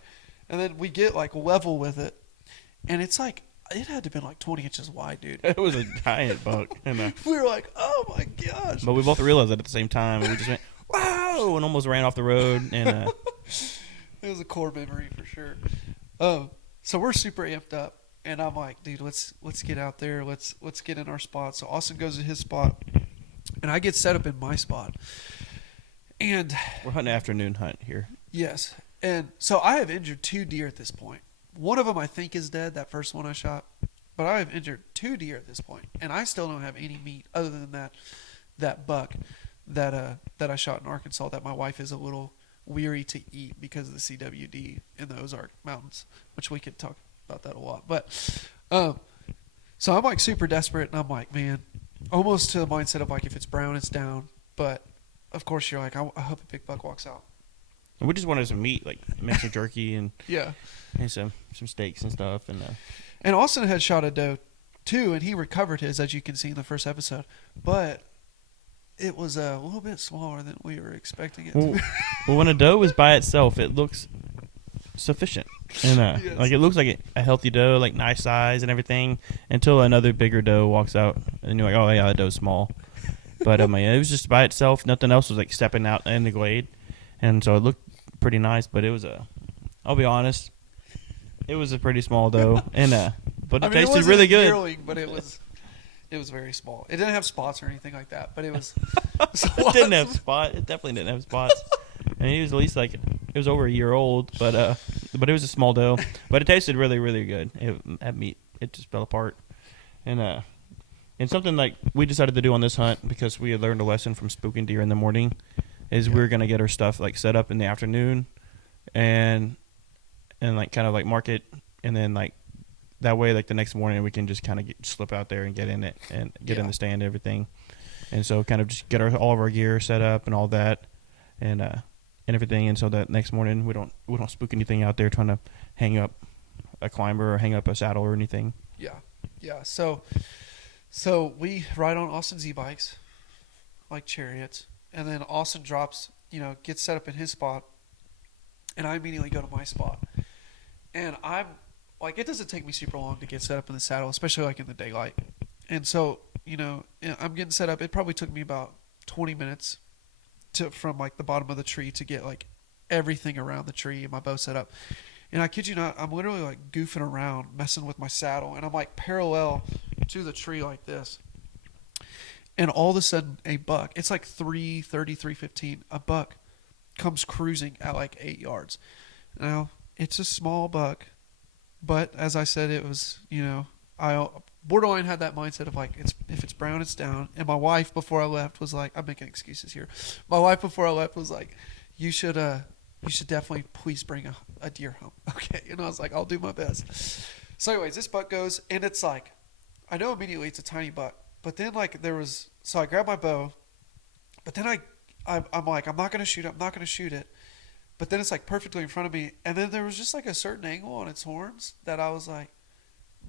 And then we get like level with it, and it's like it had to have been like 20 inches wide, dude. It was a giant buck. And we were like, oh my gosh. But we both realized that at the same time, and we just went, wow, and almost ran off the road. And it was a core memory for sure. So we're super amped up, and I'm like, dude, let's get out there. Let's get in our spot. So Austin goes to his spot, and I get set up in my spot. And we're hunting an afternoon hunt here. Yes. And so I have injured 2 deer at this point. One of them I think is dead, that first one I shot. But I have injured 2 deer at this point, and I still don't have any meat other than that buck that I shot in Arkansas that my wife is a little weary to eat because of the CWD in the Ozark Mountains, which we could talk about that a lot. But so I'm like super desperate, and I'm like, man, almost to the mindset of like if it's brown, it's down. But of course, you're like, I hope a big buck walks out. And we just wanted some meat, like make some jerky and yeah, and some steaks and stuff. And Austin had shot a doe too, and he recovered his, as you can see in the first episode. But it was a little bit smaller than we were expecting it to be. Well, when a doe is by itself, it looks sufficient. And Yes. like it looks like a healthy doe, like nice size and everything, until another bigger doe walks out, and you're like, oh yeah, that doe's small. But yeah, it was just by itself. Nothing else was like stepping out in the glade, and so it looked pretty nice. But it was I'll be honest, it was a pretty small doe, and but it I mean, tasted wasn't really a good. yearling, but it was very small. It didn't have spots or anything like that, but it was. So It didn't have spots. It definitely didn't have spots. And he was at least like it was over a year old, but it was a small doe. But it tasted really, really good. That meat, it just fell apart. And something like we decided to do on this hunt because we had learned a lesson from spooking deer in the morning, is we were gonna get our stuff like set up in the afternoon, and like kind of like mark it, and then like that way like the next morning we can just kind of slip out there and get in it and get in the stand and everything. And so kind of just get all of our gear set up and all that, and everything. And so that next morning we don't spook anything out there trying to hang up a climber or hang up a saddle or anything. Yeah. So we ride on Austin's e-bikes, like chariots, and then Austin drops, gets set up in his spot, and I immediately go to my spot. And I'm like, it doesn't take me super long to get set up in the saddle, especially like in the daylight. And so, I'm getting set up. It probably took me about 20 minutes from like the bottom of the tree to get like everything around the tree and my bow set up. And I kid you not, I'm literally like goofing around, messing with my saddle, and I'm like parallel to the tree like this. And all of a sudden, a buck, it's like 3:30, 3:15, a buck comes cruising at like 8 yards. Now, it's a small buck, but as I said, it was, I borderline had that mindset of like, if it's brown, it's down. And my wife, before I left, was like, I'm making excuses here. My wife, before I left, was like, you should definitely please bring a deer home. Okay. And I was like, I'll do my best. So anyways, this buck goes, and it's like, I know immediately it's a tiny buck, but then like so I grab my bow, but then I'm like, I'm not going to shoot it. But then it's like perfectly in front of me. And then there was just like a certain angle on its horns that I was like,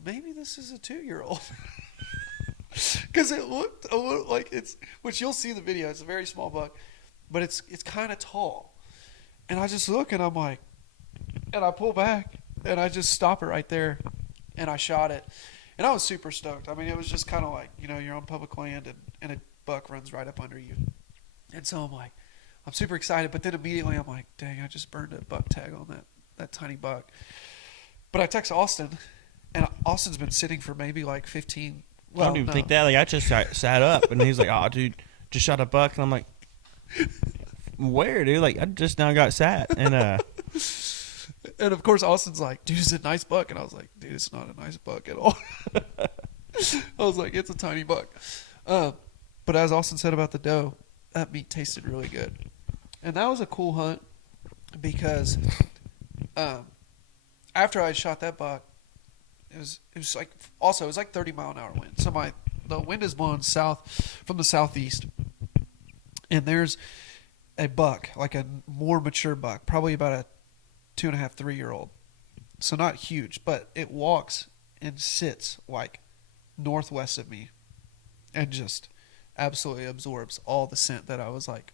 maybe this is a 2-year-old. Because it looked a little like which you'll see the video. It's a very small buck, but it's kind of tall. And I just look and I'm like, and I pull back and I just stop it right there, and I shot it. And I was super stoked. I mean, it was just kind of like, you're on public land and a buck runs right up under you. And so I'm like, I'm super excited. But then immediately I'm like, dang, I just burned a buck tag on that tiny buck. But I text Austin, and Austin's been sitting for maybe like 15. I don't even think that. Like I just sat up, and he's like, "Oh, dude, just shot a buck," and I'm like, "Where, dude? Like I just now got sat." And and of course Austin's like, "Dude, it's a nice buck," and I was like, "Dude, it's not a nice buck at all." I was like, "It's a tiny buck." But as Austin said about the doe, that meat tasted really good, and that was a cool hunt because after I shot that buck, it was like 30-mile-an-hour wind. So the wind is blowing south from the southeast, and there's a buck, like a more mature buck, probably about a 2.5, 3-year-old. So not huge, but it walks and sits like northwest of me, and just absolutely absorbs all the scent that I was like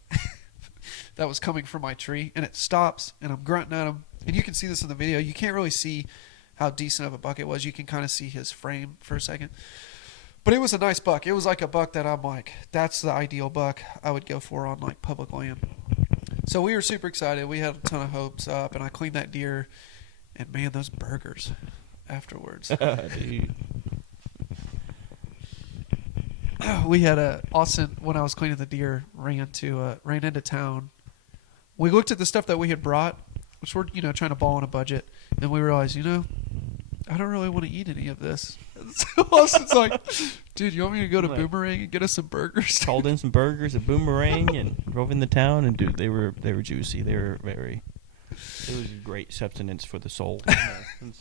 that was coming from my tree. And it stops, and I'm grunting at him, and you can see this in the video. You can't really see how decent of a buck it was. You can kind of see his frame for a second. But it was a nice buck. It was like a buck that I'm like, that's the ideal buck I would go for on like public land. So we were super excited. We had a ton of hopes up, and I cleaned that deer, and man, those burgers afterwards. dude. We had Austin, when I was cleaning the deer, ran into town. We looked at the stuff that we had brought, which we're trying to ball on a budget, and we realized I don't really want to eat any of this. So Austin's like, dude, you want me to go to Boomerang and get us some burgers? Called in some burgers at Boomerang and drove into town, and dude, they were juicy. They were it was great sustenance for the soul. And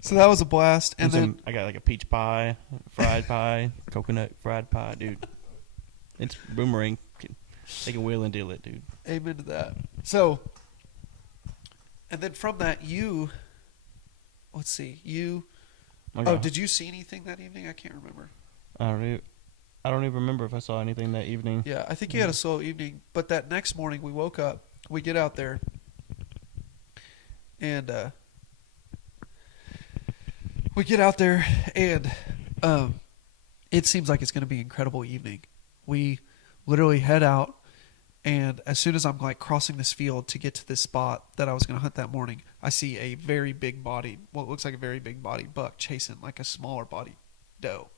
so that was a blast. And then I got like a peach pie, fried pie, coconut fried pie, dude. It's Boomerang. They can wheel and deal it, dude. Amen to that. So, and then from that, let's see, did you see anything that evening? I can't remember. I don't even remember if I saw anything that evening. Yeah, I think you had a slow evening. But that next morning, we woke up, we get out there, and we get out there, and it seems like it's going to be an incredible evening. We literally head out, and as soon as I'm like crossing this field to get to this spot that I was going to hunt that morning, I see a very big body, what looks like a very big body buck chasing like a smaller body doe.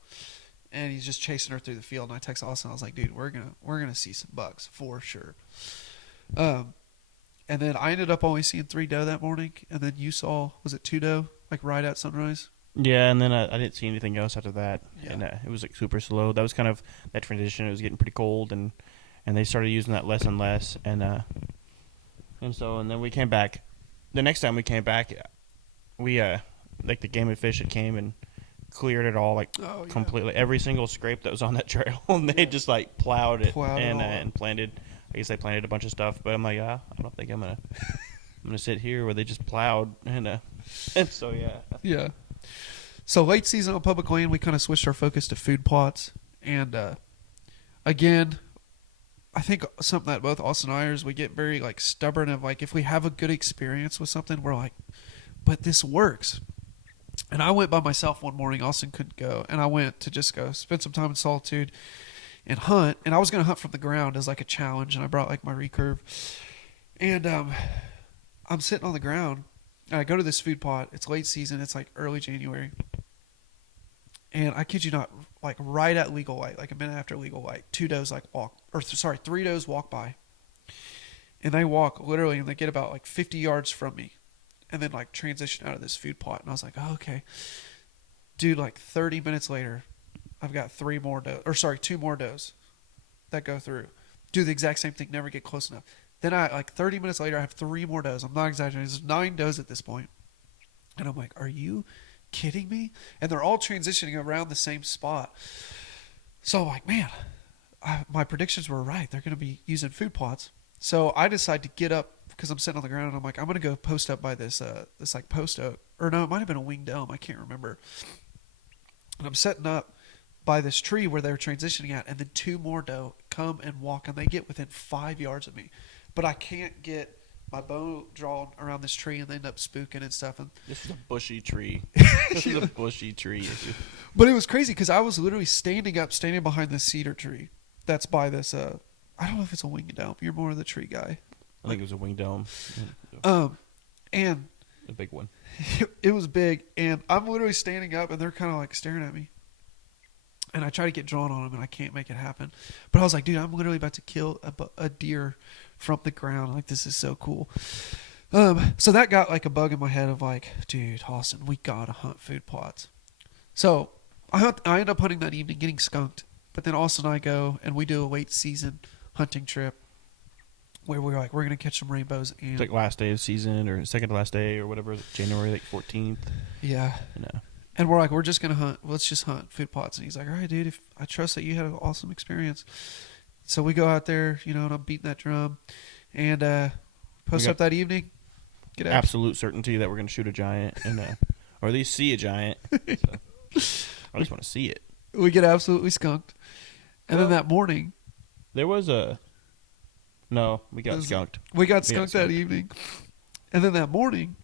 And he's just chasing her through the field. And I text Austin. I was like, "Dude, we're gonna see some bucks for sure." And then I ended up only seeing 3 doe that morning. And then you saw, was it 2 doe, like right at sunrise? Yeah, and then I didn't see anything else after that, Yeah. and it was like super slow. That was kind of that transition. It was getting pretty cold, and they started using that less and less, and then we came back. The next time we came back, we like the game and fish that came and cleared it all completely. Every single scrape that was on that trail, and they just like plowed it and planted. I guess they planted a bunch of stuff, but I'm like, I don't think I'm gonna sit here where they just plowed and so yeah. Yeah. So late season on public land, we kind of switched our focus to food plots, and again, I think something that both Austin and I is we get very like stubborn of like if we have a good experience with something, we're like, but this works. And I went by myself one morning. Austin couldn't go, and I went to just go spend some time in solitude and hunt. And I was going to hunt from the ground as like a challenge, and I brought like my recurve. And I'm sitting on the ground, and I go to this food plot. It's late season. It's like early January. And I kid you not, like right at legal light, like a minute after legal light, 2 does like walk, or 3 does walk by. And they walk literally, and they get about like 50 yards from me. And then like transition out of this food plot. And I was like, oh, okay. Dude, like 30 minutes later, I've got 2 more does that go through. Do the exact same thing, never get close enough. Then like 30 minutes later, I have 3 more does. I'm not exaggerating. There's 9 does at this point. And I'm like, are you kidding me? And they're all transitioning around the same spot. So I'm like, man, my predictions were right. They're going to be using food plots. So I decide to get up because I'm sitting on the ground, and I'm like, I'm going to go post up by this like post oak. Or no, it might have been a winged elm. I can't remember. And I'm setting up by this tree where they're transitioning at, and then 2 more doe come and walk, and they get within 5 yards of me. But I can't get my bow drawn around this tree, and they end up spooking and stuff. And this is a bushy tree. This is a bushy tree. But it was crazy because I was literally standing behind this cedar tree that's by this. I don't know if it's a winged elm. You're more of the tree guy. I think it was a winged elm. And a big one. It was big, and I'm literally standing up, and they're kind of like staring at me. And I try to get drawn on them, and I can't make it happen. But I was like, dude, I'm literally about to kill a deer from the ground. Like, this is so cool. So that got like a bug in my head of like, dude, Austin, we gotta hunt food plots. So I end up hunting that evening, getting skunked. But then Austin and I go, and we do a late season hunting trip where we're like, we're gonna catch some rainbows. And it's like last day of season or second to last day or whatever, January like 14th. Yeah. And we're like, we're just going to hunt. Let's just hunt food plots. And he's like, all right, dude, if I trust that you had an awesome experience. So we go out there, and I'm beating that drum. And post up that evening. Get out. Absolute certainty that we're going to shoot a giant and or at least see a giant. So, I just want to see it. We get absolutely skunked. And then that morning. There was No, we got skunked. We got skunked that evening. And then that morning.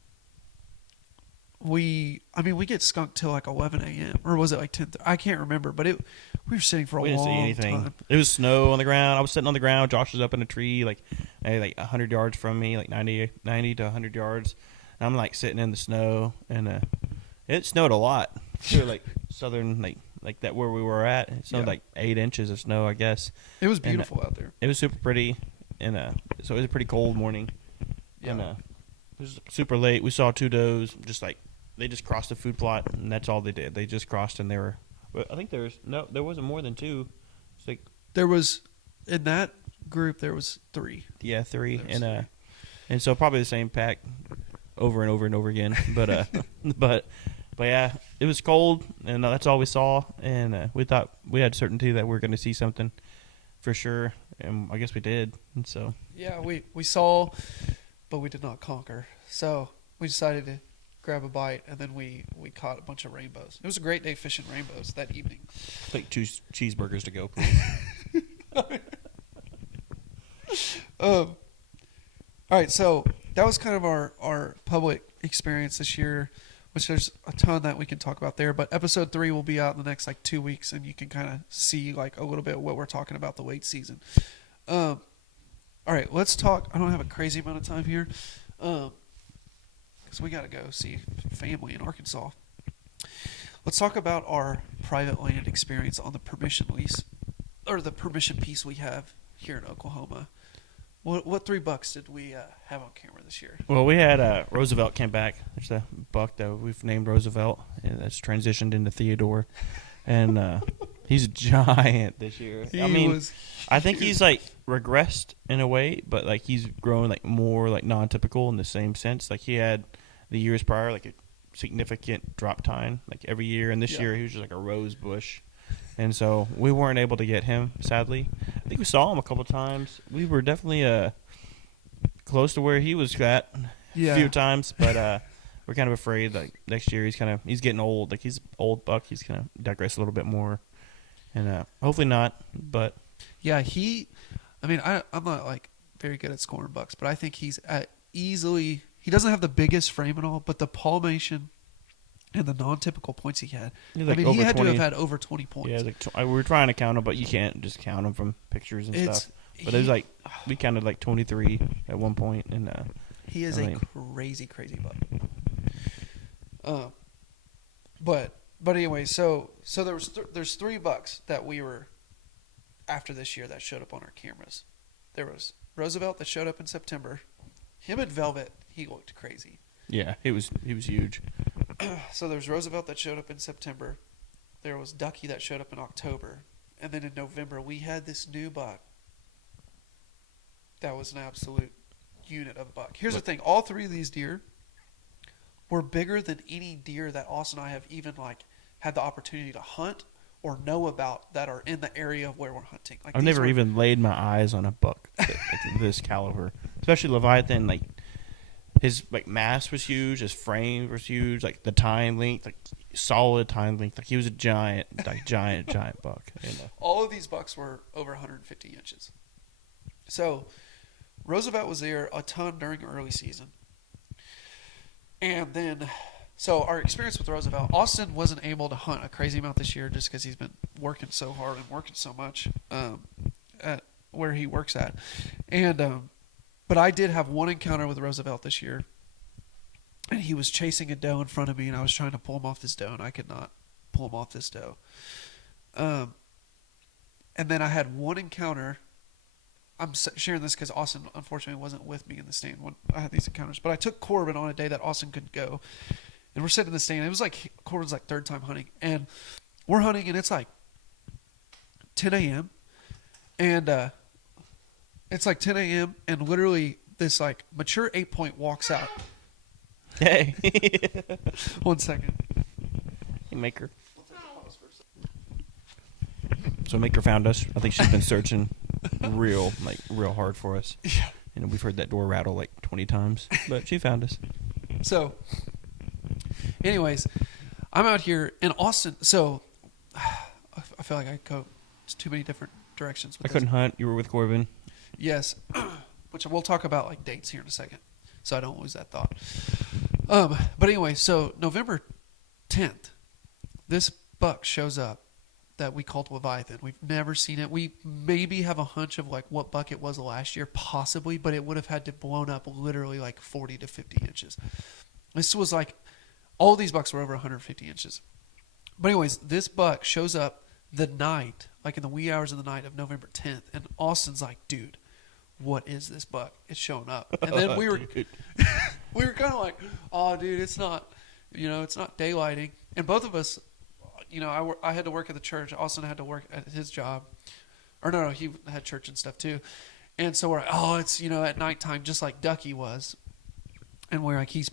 We get skunked till like 11 a.m. Or was it like 10? I can't remember, but we were sitting for a long time. We didn't see anything. It was snow on the ground. I was sitting on the ground. Josh was up in a tree like 100 yards from me, like 90 to 100 yards. And I'm like sitting in the snow, and it snowed a lot. We were like southern, like that where we were at. It snowed like 8 inches of snow, I guess. It was beautiful out there. It was super pretty, and so it was a pretty cold morning. Yeah. And it was super late. We saw 2 does, just like. They just crossed the food plot, and that's all they did. They just crossed, and they were. I think there wasn't more than 2. It's like there was in that group. There was 3. Yeah, 3, and so probably the same pack over and over and over again. But but yeah, it was cold, and that's all we saw. And we thought we had certainty that we were going to see something for sure, and I guess we did. And so yeah, we saw, but we did not conquer. So we decided to grab a bite, and then we caught a bunch of rainbows. It was a great day fishing rainbows that evening. Like 2 cheeseburgers to go. All right, so that was kind of our public experience this year. which there's a ton that we can talk about there. But episode 3 will be out in the next like 2 weeks, and you can kind of see like a little bit what we're talking about the late season. All right, let's talk. I don't have a crazy amount of time here, because we got to go see family in Arkansas. Let's talk about our private land experience on the permission lease, or the permission piece we have here in Oklahoma. What 3 bucks did we have on camera this year? Well, we had Roosevelt came back. There's a buck that we've named Roosevelt, and that's transitioned into Theodore, and he's a giant this year. I think he's like regressed in a way, but like he's growing like more like non-typical in the same sense. Like he had the years prior like a significant drop time like every year, and this year he was just like a rose bush. And so we weren't able to get him, sadly. I think we saw him a couple times. We were definitely close to where he was at a few times, but we're kind of afraid like next year he's getting old. Like he's old buck. He's gonna digress a little bit more, and hopefully not. But yeah, I'm not like very good at scoring bucks, but I think he's easily. He doesn't have the biggest frame and all, but the palmation and the non-typical points he had. Like he had 20. To have had over 20 points. Yeah, we were trying to count them, but you can't just count them from pictures and stuff. But it was like we counted like 23 at one point, and he is a crazy buck. But anyway, so there's 3 bucks that we were after this year that showed up on our cameras. There was Roosevelt that showed up in September. Him and Velvet, he looked crazy. Yeah, he was huge. So there's Roosevelt that showed up in September. There was Ducky that showed up in October. And then in November, we had this new buck that was an absolute unit of a buck. Here's the thing. All 3 of these deer were bigger than any deer that Austin and I have even like had the opportunity to hunt or know about that are in the area of where we're hunting. Like I've never even laid my eyes on a buck this caliber, especially Leviathan. Like his like mass was huge, his frame was huge, like the tine length, like solid tine length. Like he was a giant buck. All of these bucks were over 150 inches. So Roosevelt was there a ton during early season. And then, so our experience with Roosevelt, Austin wasn't able to hunt a crazy amount this year just because he's been working so hard and working so much at where he works at. And but I did have one encounter with Roosevelt this year, and he was chasing a doe in front of me, and I was trying to pull him off this doe, and I could not pull him off this doe. And then I had one encounter. I'm sharing this because Austin, unfortunately, wasn't with me in the stand when I had these encounters. But I took Corbin on a day that Austin couldn't go, and we're sitting in the stand. It was like Corbin's like 3rd time hunting, and we're hunting, and it's like 10 a.m. and it's like 10 a.m. and literally this like mature 8-point walks out. Hey, 1 second. Hey, Maker. So Maker found us. I think she's been searching real hard for us. Yeah. And we've heard that door rattle like 20 times, but she found us. So, anyways, I'm out here in Austin. So, I feel like I go too many different directions with I couldn't hunt. You were with Corbin. Yes, which we'll talk about like dates here in a second, so I don't lose that thought. But anyway, so November 10th, this buck shows up that we called Leviathan. We've never seen it. We maybe have a hunch of like what buck it was last year, possibly, but it would have had to blown up literally like 40 to 50 inches. This was like, all these bucks were over 150 inches. But anyways, this buck shows up the night, like in the wee hours of the night of November 10th, and Austin's like, dude, what is this buck? It's showing up. And then we were we were kind of like, oh, dude, it's not daylighting. And both of us, I had to work at the church. Austin had to work at his job. Or no, he had church and stuff too. And so we're like, oh, it's, at nighttime, just like Ducky was. And we're like, he's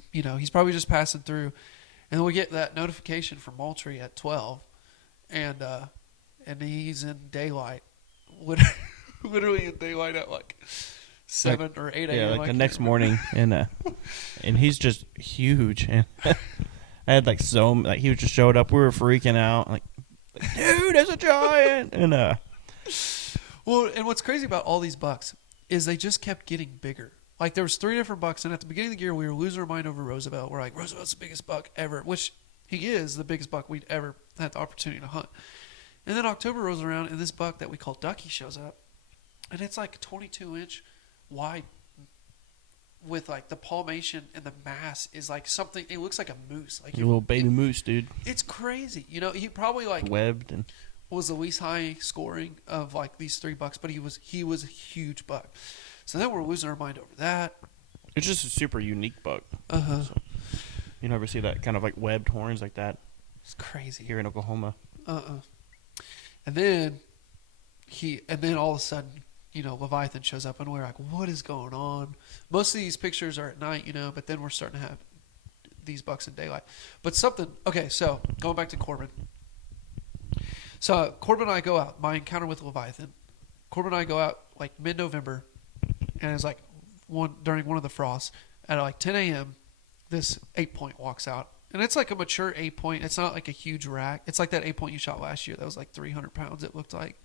probably just passing through. And then we get that notification from Moultrie at 12. And he's in daylight. Literally in daylight at like 7 or 8 a.m. Yeah, like the next morning. And he's just huge. And I had he was just showed up. We were freaking out. Like dude, there's a giant. And well, and what's crazy about all these bucks is they just kept getting bigger. Like there was 3 different bucks, and at the beginning of the year we were losing our mind over Roosevelt. We're like, Roosevelt's the biggest buck ever, which he is the biggest buck we'd ever had the opportunity to hunt. And then October rolls around, and this buck that we call Ducky shows up, and it's like 22-inch wide with like the palmation and the mass is like something. It looks like a moose, like a little baby moose, dude. It's crazy. You know, he probably like webbed and was the least high scoring of like these 3 bucks, but he was a huge buck. So then we're losing our mind over that. It's just a super unique buck. So, you never see that kind of like webbed horns like that. It's crazy here in Oklahoma. And then all of a sudden, you know, Leviathan shows up, and we're like, what is going on? Most of these pictures are at night, you know, but then we're starting to have these bucks in daylight. But something, okay, so going back to Corbin. So Corbin and I go out, my encounter with Leviathan. Corbin and I go out like mid-November, and it's like during one of the frosts at like 10 a.m., this 8-point walks out. And it's like a mature 8-point. It's not like a huge rack. It's like that 8-point you shot last year. That was like 300 pounds, it looked like.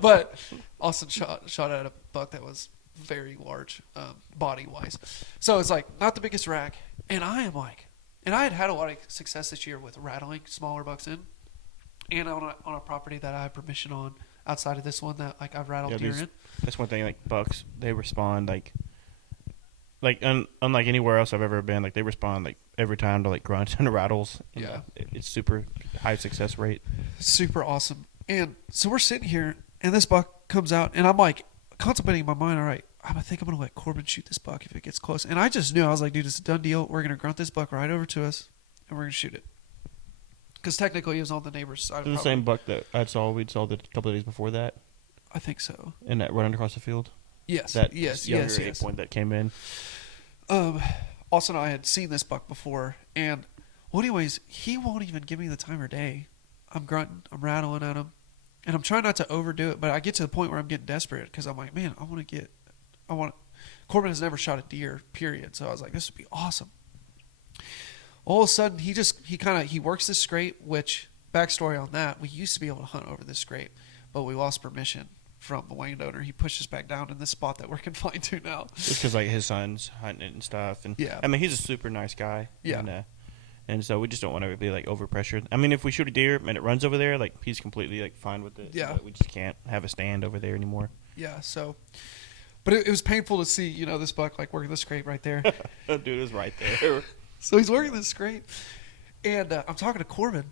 But Austin shot at a buck that was very large body-wise. So it's like not the biggest rack. And I am like, and I had a lot of success this year with rattling smaller bucks in. And on a property that I have permission on outside of this one that like I've rattled deer in. That's one thing, like bucks, they respond like unlike anywhere else I've ever been, like they respond like every time to like grunts and rattles. And, yeah, it's super high success rate. Super awesome. And so we're sitting here, and this buck comes out, and I'm like contemplating in my mind, all right, I think I'm gonna let Corbin shoot this buck if it gets close. And I just knew, I was like, dude, it's a done deal. We're gonna grunt this buck right over to us, and we're gonna shoot it. Because technically, it was on the neighbor's side. The same buck that we'd sold a couple of days before that. I think so. And that run across the field. Yes. Yes. 8-point that came in. Austin and I had seen this buck before, and well, anyways, he won't even give me the time of day. I'm grunting, I'm rattling at him, and I'm trying not to overdo it, but I get to the point where I'm getting desperate because I'm like, man, Corbin has never shot a deer, period. So I was like, this would be awesome. All of a sudden, he works this scrape, which, backstory on that, we used to be able to hunt over this scrape, but we lost permission from the landowner. He pushed us back down in this spot that we're confined to now. Just because like his son's hunting it and stuff, and yeah, I mean he's a super nice guy. Yeah, and so we just don't want to be like overpressured. I mean, if we shoot a deer and it runs over there, like he's completely like fine with it. Yeah, we just can't have a stand over there anymore. Yeah, so, but it was painful to see, you know, this buck like working the scrape right there. Dude is right there. So he's working the scrape, and I'm talking to Corbin.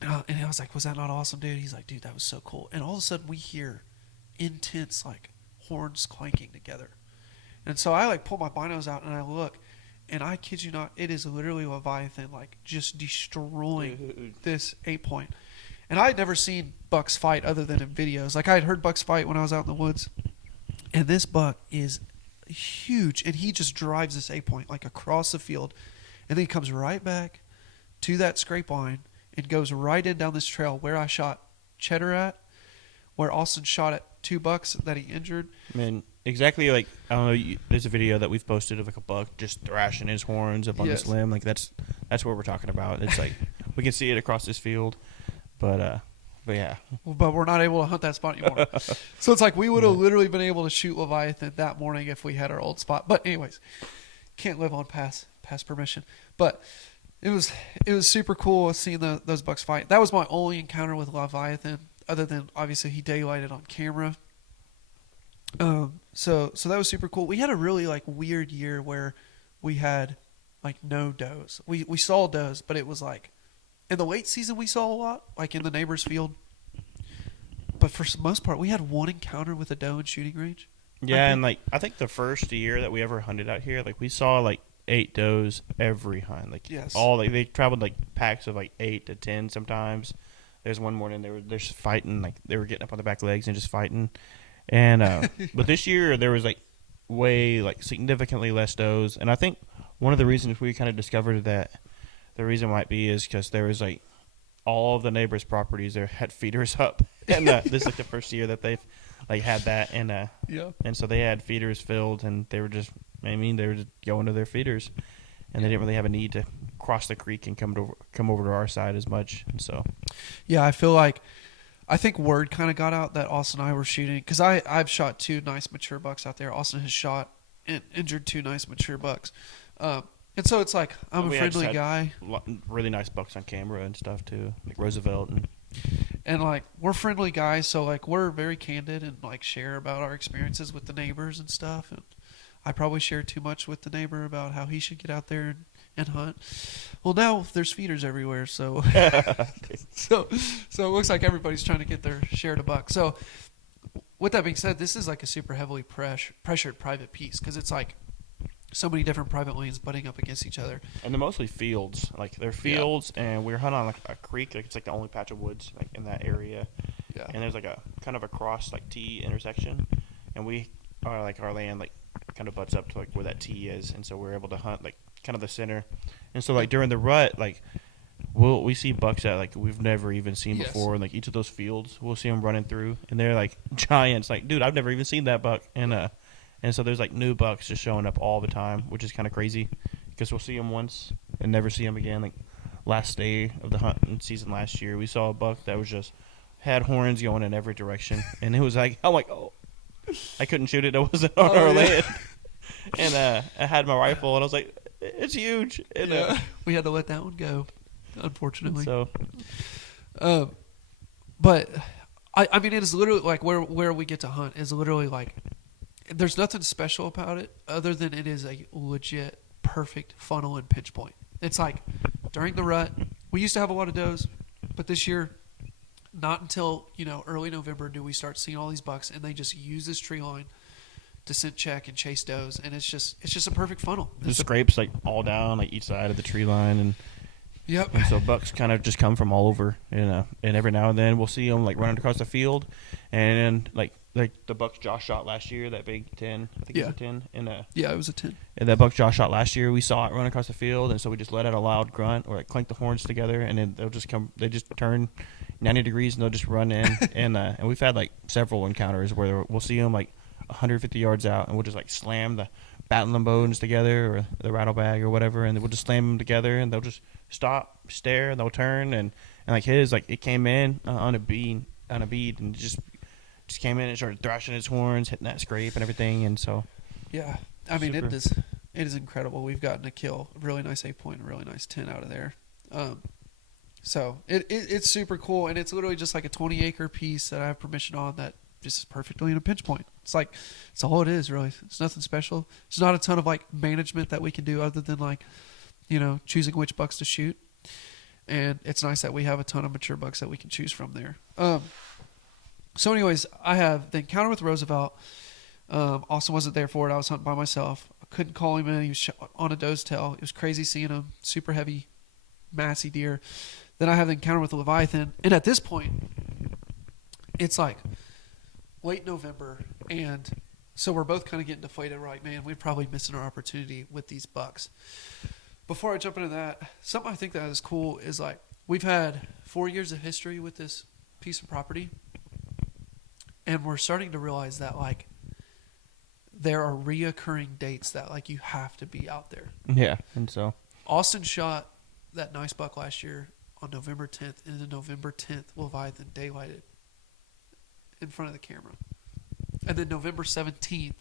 And I was like, was that not awesome, dude? He's like, dude, that was so cool. And all of a sudden we hear intense, like, horns clanking together. And so I, like, pull my binos out and I look, and I kid you not, it is literally Leviathan, like, just destroying this 8-point. And I had never seen bucks fight other than in videos. Like, I had heard bucks fight when I was out in the woods. And this buck is huge, and he just drives this 8-point, like, across the field. And then he comes right back to that scrape line. It goes right in down this trail where I shot Cheddar at, where Austin shot at 2 bucks that he injured. Man, exactly like, I don't know, there's a video that we've posted of like a buck just thrashing his horns up on this limb. Like that's what we're talking about. It's like we can see it across this field, but yeah. But we're not able to hunt that spot anymore. So it's like we would have literally been able to shoot Leviathan that morning if we had our old spot. But anyways, can't live on past permission. But it was super cool seeing those bucks fight. That was my only encounter with Leviathan, other than obviously he daylighted on camera. So that was super cool. We had a really like weird year where we had like no does. We saw does, but it was like in the late season we saw a lot, like in the neighbor's field. But for the most part, we had one encounter with a doe in shooting range. Yeah, and like I think the first year that we ever hunted out here, like we saw like 8 does every hunt. Like all like they traveled like packs of like 8 to 10 sometimes. There's one morning they're just fighting, like they were getting up on the back legs and just fighting. And but this year there was like way like significantly less does, and I think one of the reasons we kind of discovered that the reason might be is because there was like all of the neighbors' properties there had feeders up, and this is like the first year that they've like had that, and and so they had feeders filled, and they were just going to their feeders, and they didn't really have a need to cross the creek and come over to our side as much, and so I think word kind of got out that Austin and I were shooting, because I've shot 2 nice mature bucks out there. Austin has shot injured 2 nice mature bucks. And so it's like I'm a We friendly had guy, really nice bucks on camera and stuff too, like Roosevelt and like we're friendly guys, so like we're very candid and like share about our experiences with the neighbors and stuff. And I probably share too much with the neighbor about how he should get out there and hunt. Well, now there's feeders everywhere, so so it looks like everybody's trying to get their share of buck. So with that being said, this is like a super heavily pressured private piece because it's like so many different private lanes butting up against each other. And they're mostly fields. Like they're fields, and we're hunting on like a creek. Like it's like the only patch of woods like in that area. Yeah. And there's like a kind of a cross like T intersection, and we are like our land like kind of butts up to like where that T is, and so we're able to hunt like kind of the center. And so like during the rut, like we see bucks that like we've never even seen before. In like each of those fields, we'll see them running through, and they're like giants. Like, dude, I've never even seen that buck. And so there's like new bucks just showing up all the time, which is kind of crazy because we'll see them once and never see them again. Like last day of the hunting season last year, we saw a buck that was just had horns going in every direction, and it was like, I'm like, oh, I couldn't shoot it. It wasn't on our land. And I had my rifle, and I was like, it's huge. And we had to let that one go, unfortunately. So, but I mean, it is literally like where we get to hunt is literally like. There's nothing special about it other than it is a legit perfect funnel and pinch point. It's like during the rut, we used to have a lot of does, but this year, not until early November do we start seeing all these bucks, and they just use this tree line to scent check and chase does, and it's just a perfect funnel. The scrapes like all down like each side of the tree line, and yep. And so bucks kind of just come from all over, and every now and then we'll see them like running across the field, and like the buck Josh shot last year, that big 10, I think it was a 10, and yeah, it was a 10. And that buck Josh shot last year, we saw it run across the field, and so we just let out a loud grunt or like clink the horns together, and then they just turn 90 degrees and they'll just run in, and we've had like several encounters where we'll see them like 150 yards out, and we'll just like slam the battling bones together or the rattle bag or whatever, and we'll just slam them together, and they'll just stop, stare, and they'll turn, and like his, like it came in on a bead, and just came in and started thrashing its horns, hitting that scrape and everything, and so yeah, I mean it is incredible. We've gotten a kill, a really nice 8-point, a really nice 10 out of there. So it's super cool, and it's literally just like a 20-acre piece that I have permission on that just is perfectly in a pinch point. It's like it's all it is really. It's nothing special. It's not a ton of like management that we can do other than like choosing which bucks to shoot, and it's nice that we have a ton of mature bucks that we can choose from there. So anyways, I have the encounter with Roosevelt. Austin wasn't there for it. I was hunting by myself. I couldn't call him in. He was on a doe's tail. It was crazy seeing him. Super heavy, massy deer. Then I have the encounter with the Leviathan. And at this point, it's like late November. And so we're both kind of getting deflated. We're like, man, we're probably missing our opportunity with these bucks. Before I jump into that, something I think that is cool is like we've had 4 years of history with this piece of property. And we're starting to realize that, like, there are reoccurring dates that, like, you have to be out there. yeah, and so Austin shot that nice buck last year on November 10th, and then November 10th, Leviathan daylighted in front of the camera. And then November 17th,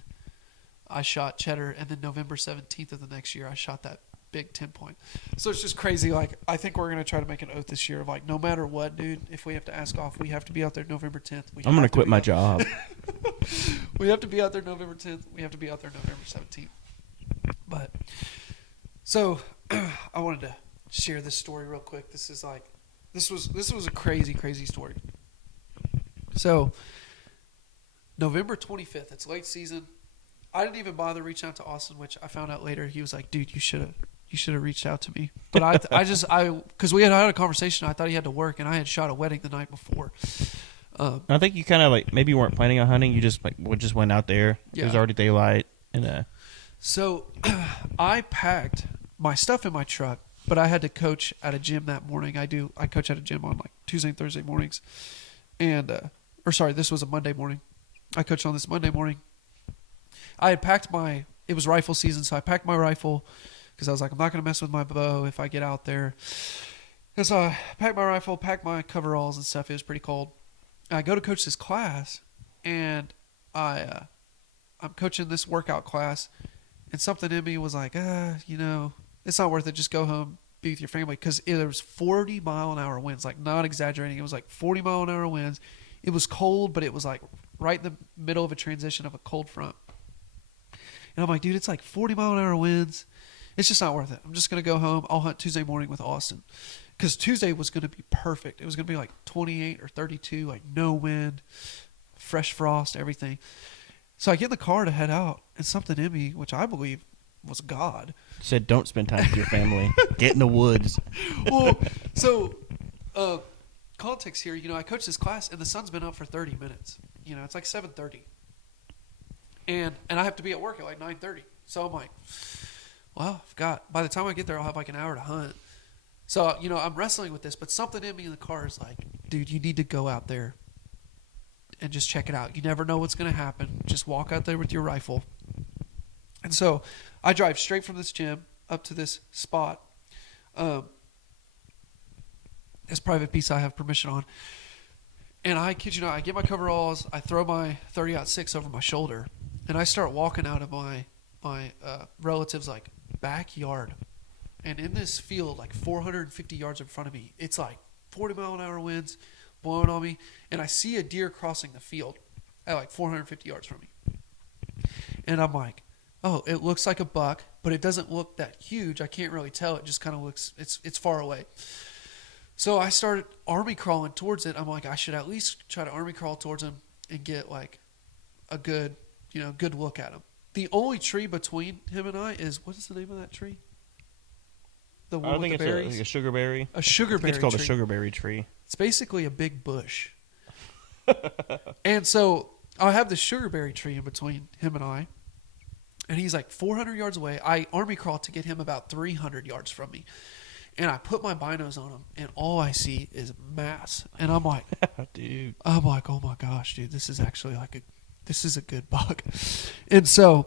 I shot Cheddar, and then November 17th of the next year, I shot that big 10-point. So it's just crazy. Like, I think we're going to try to make an oath this year of, like, no matter what, dude, if we have to ask off, we have to be out there November 10th. I'm going to quit my job. We have to be out there November 10th. We have to be out there November 17th. But, so, I wanted to share this story real quick. This was a crazy, crazy story. So, November 25th, it's late season. I didn't even bother reaching out to Austin, which I found out later. He was like, dude, you should have reached out to me. But because we had a conversation, I thought he had to work, and I had shot a wedding the night before. I think you kind of like maybe you weren't planning on hunting. You just went out there. Yeah. It was already daylight, and so I packed my stuff in my truck, but I had to coach at a gym that morning. I coach at a gym on like Tuesday and Thursday mornings, and this was a Monday morning. I coached on this Monday morning. I had packed it was rifle season, so I packed my rifle because I was like, I'm not going to mess with my bow if I get out there. And so I packed my rifle, packed my coveralls and stuff. It was pretty cold. I go to coach this class, and I'm coaching this workout class, And something in me was like, it's not worth it. Just go home, be with your family. Because there was 40-mile-an-hour winds, like not exaggerating. It was like 40-mile-an-hour winds. It was cold, but it was like right in the middle of a transition of a cold front. And I'm like, dude, it's like 40-mile-an-hour winds. It's just not worth it. I'm just going to go home. I'll hunt Tuesday morning with Austin. Because Tuesday was going to be perfect. It was going to be like 28 or 32, like no wind, fresh frost, everything. So I get in the car to head out, and something in me, which I believe was God, said, "Don't spend time with your family. Get in the woods." Well, so context here, I coach this class, and the sun's been up for 30 minutes. It's like 7:30, and I have to be at work at like 9:30. So I'm like, well, by the time I get there, I'll have like an hour to hunt. So I'm wrestling with this, but something in me in the car is like, dude, you need to go out there and just check it out. You never know what's going to happen. Just walk out there with your rifle. And so I drive straight from this gym up to this spot. This private piece I have permission on. And I kid you not, I get my coveralls, I throw my 30-06 over my shoulder, and I start walking out of my relative's like backyard. And in this field, like 450 yards in front of me, it's like 40-mile-an-hour winds blowing on me, and I see a deer crossing the field at like 450 yards from me. And I'm like, oh, it looks like a buck, but it doesn't look that huge. I can't really tell. It just kind of looks, it's far away. So I started army crawling towards it. I'm like, I should at least try to army crawl towards him and get like a good look at him. The only tree between him and I is, what is the name of that tree? The one I with think the it's berries? a sugarberry. A sugarberry It's called tree. a sugarberry tree. It's basically a big bush. And so I have this sugarberry tree in between him and I. And he's like 400 yards away. I army crawl to get him about 300 yards from me. And I put my binos on him, and all I see is mass. And I'm like, dude. I'm like, oh my gosh, dude, this is actually this is a good buck. And so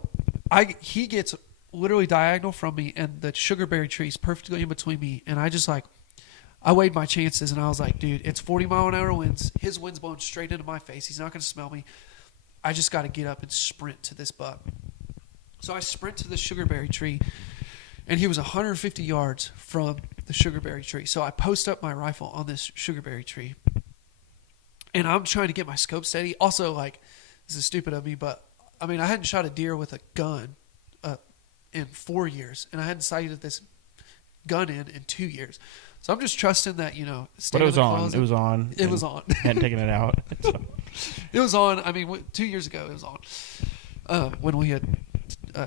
he gets literally diagonal from me, and the sugarberry tree is perfectly in between me. And I weighed my chances, and I was like, dude, it's 40-mile-an-hour winds. His wind's blowing straight into my face. He's not going to smell me. I just got to get up and sprint to this buck. So I sprint to the sugarberry tree, and he was 150 yards from the sugarberry tree. So I post up my rifle on this sugarberry tree, and I'm trying to get my scope steady. Also, like, this is stupid of me, but I mean, I hadn't shot a deer with a gun in 4 years, and I hadn't sighted this gun in 2 years. So I'm just trusting that, But it was on. It was on. It was on. Hadn't taken it out. So. It was on. I mean, 2 years ago it was on when we had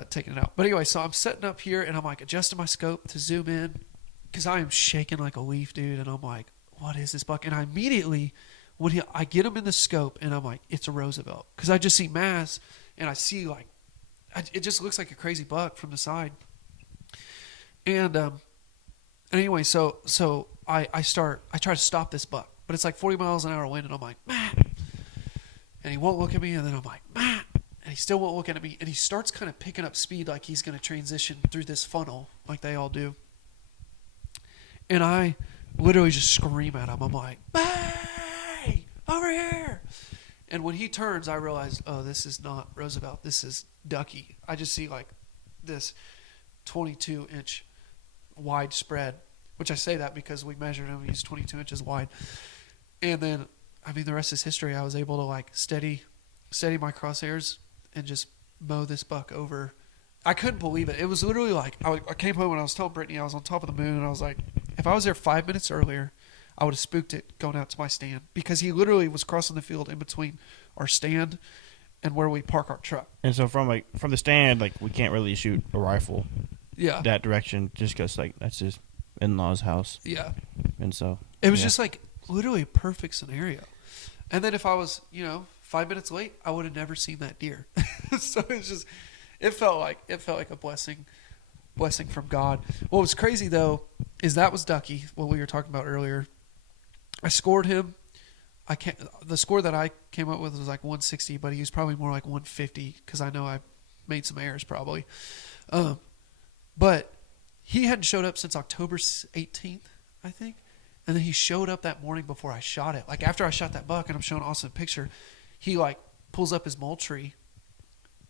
taken it out. But anyway, so I'm setting up here, and I'm like adjusting my scope to zoom in because I am shaking like a leaf, dude. And I'm like, what is this buck? And I immediately, I get him in the scope, and I'm like, it's a Roosevelt, because I just see mass, and I see like, it just looks like a crazy buck from the side. And anyway, so I try to stop this buck, but it's like 40 miles an hour wind, and I'm like, Matt, and he won't look at me, and then I'm like, Matt, and he still won't look at me, and he starts kind of picking up speed like he's going to transition through this funnel like they all do. And I literally just scream at him. I'm like, hey, over here. And when he turns, I realize, oh, this is not Roosevelt. This is Ducky. I just see like this 22-inch wide spread, which I say that because we measured him. He's 22 inches wide. And then, I mean, the rest is history. I was able to like steady my crosshairs and just mow this buck over. I couldn't believe it. It was literally like, I came home and I was telling Brittany I was on top of the moon, and I was like, if I was there 5 minutes earlier, I would have spooked it going out to my stand, because he literally was crossing the field in between our stand and where we park our truck. And so from the stand, like, we can't really shoot a rifle that direction, just because like that's his in-laws' house. Yeah. And so it was just like literally a perfect scenario. And then if I was, 5 minutes late, I would have never seen that deer. So it's just, it felt like a blessing from God. What was crazy though is that was Ducky, what we were talking about earlier. I scored him. The score that I came up with was like 160, but he was probably more like 150 because I know I made some errors probably. But he hadn't showed up since October 18th, I think. And then he showed up that morning before I shot it. Like after I shot that buck, and I'm showing Austin a picture, he like pulls up his mole tree,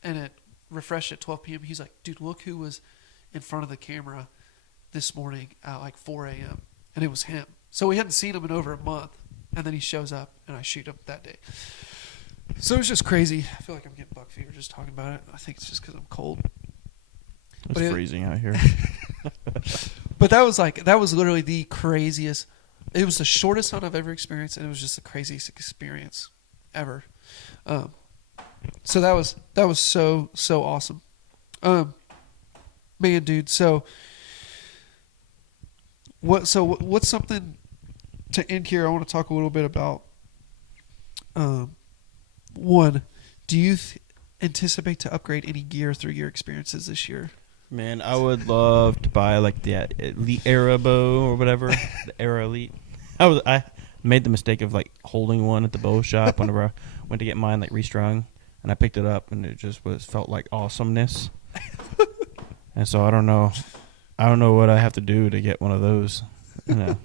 and it refreshed at 12 p.m. He's like, dude, look who was in front of the camera this morning at like 4 a.m. And it was him. So we hadn't seen him in over a month. And then he shows up, and I shoot him that day. So it's just crazy. I feel like I'm getting buck fever just talking about it. I think it's just because I'm cold. It's freezing out here. But that was literally the craziest. It was the shortest hunt I've ever experienced, and it was just the craziest experience ever. So that was so awesome. Man, dude. So what's something to end here? I want to talk a little bit about. One, do you anticipate to upgrade any gear through your experiences this year? Man, I would love to buy like the Elite Era bow or whatever, the Era Elite. I made the mistake of like holding one at the bow shop whenever I went to get mine like restrung, and I picked it up and it just felt like awesomeness. And so I don't know what I have to do to get one of those. You know,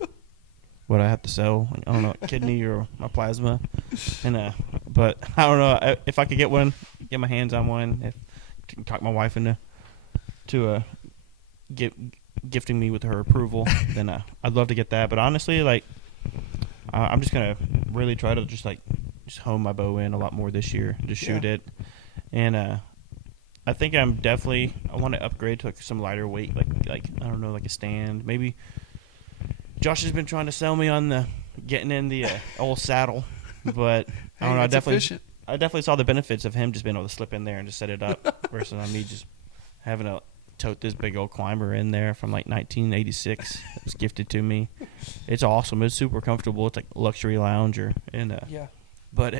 what I have to sell. I don't know, kidney or my plasma. And but I don't know if I could get my hands on one. If I can talk my wife into gifting me with her approval, then I'd love to get that. But honestly, like I'm just gonna really try to just hone my bow in a lot more this year, just shoot it. And I think I want to upgrade to like some lighter weight, like I don't know, like a stand. Maybe Josh has been trying to sell me on getting in the old saddle, but I don't know. I definitely saw the benefits of him just being able to slip in there and just set it up versus me just having to tote this big old climber in there from like 1986. It was gifted to me. It's awesome. It's super comfortable. It's like a luxury lounger, and but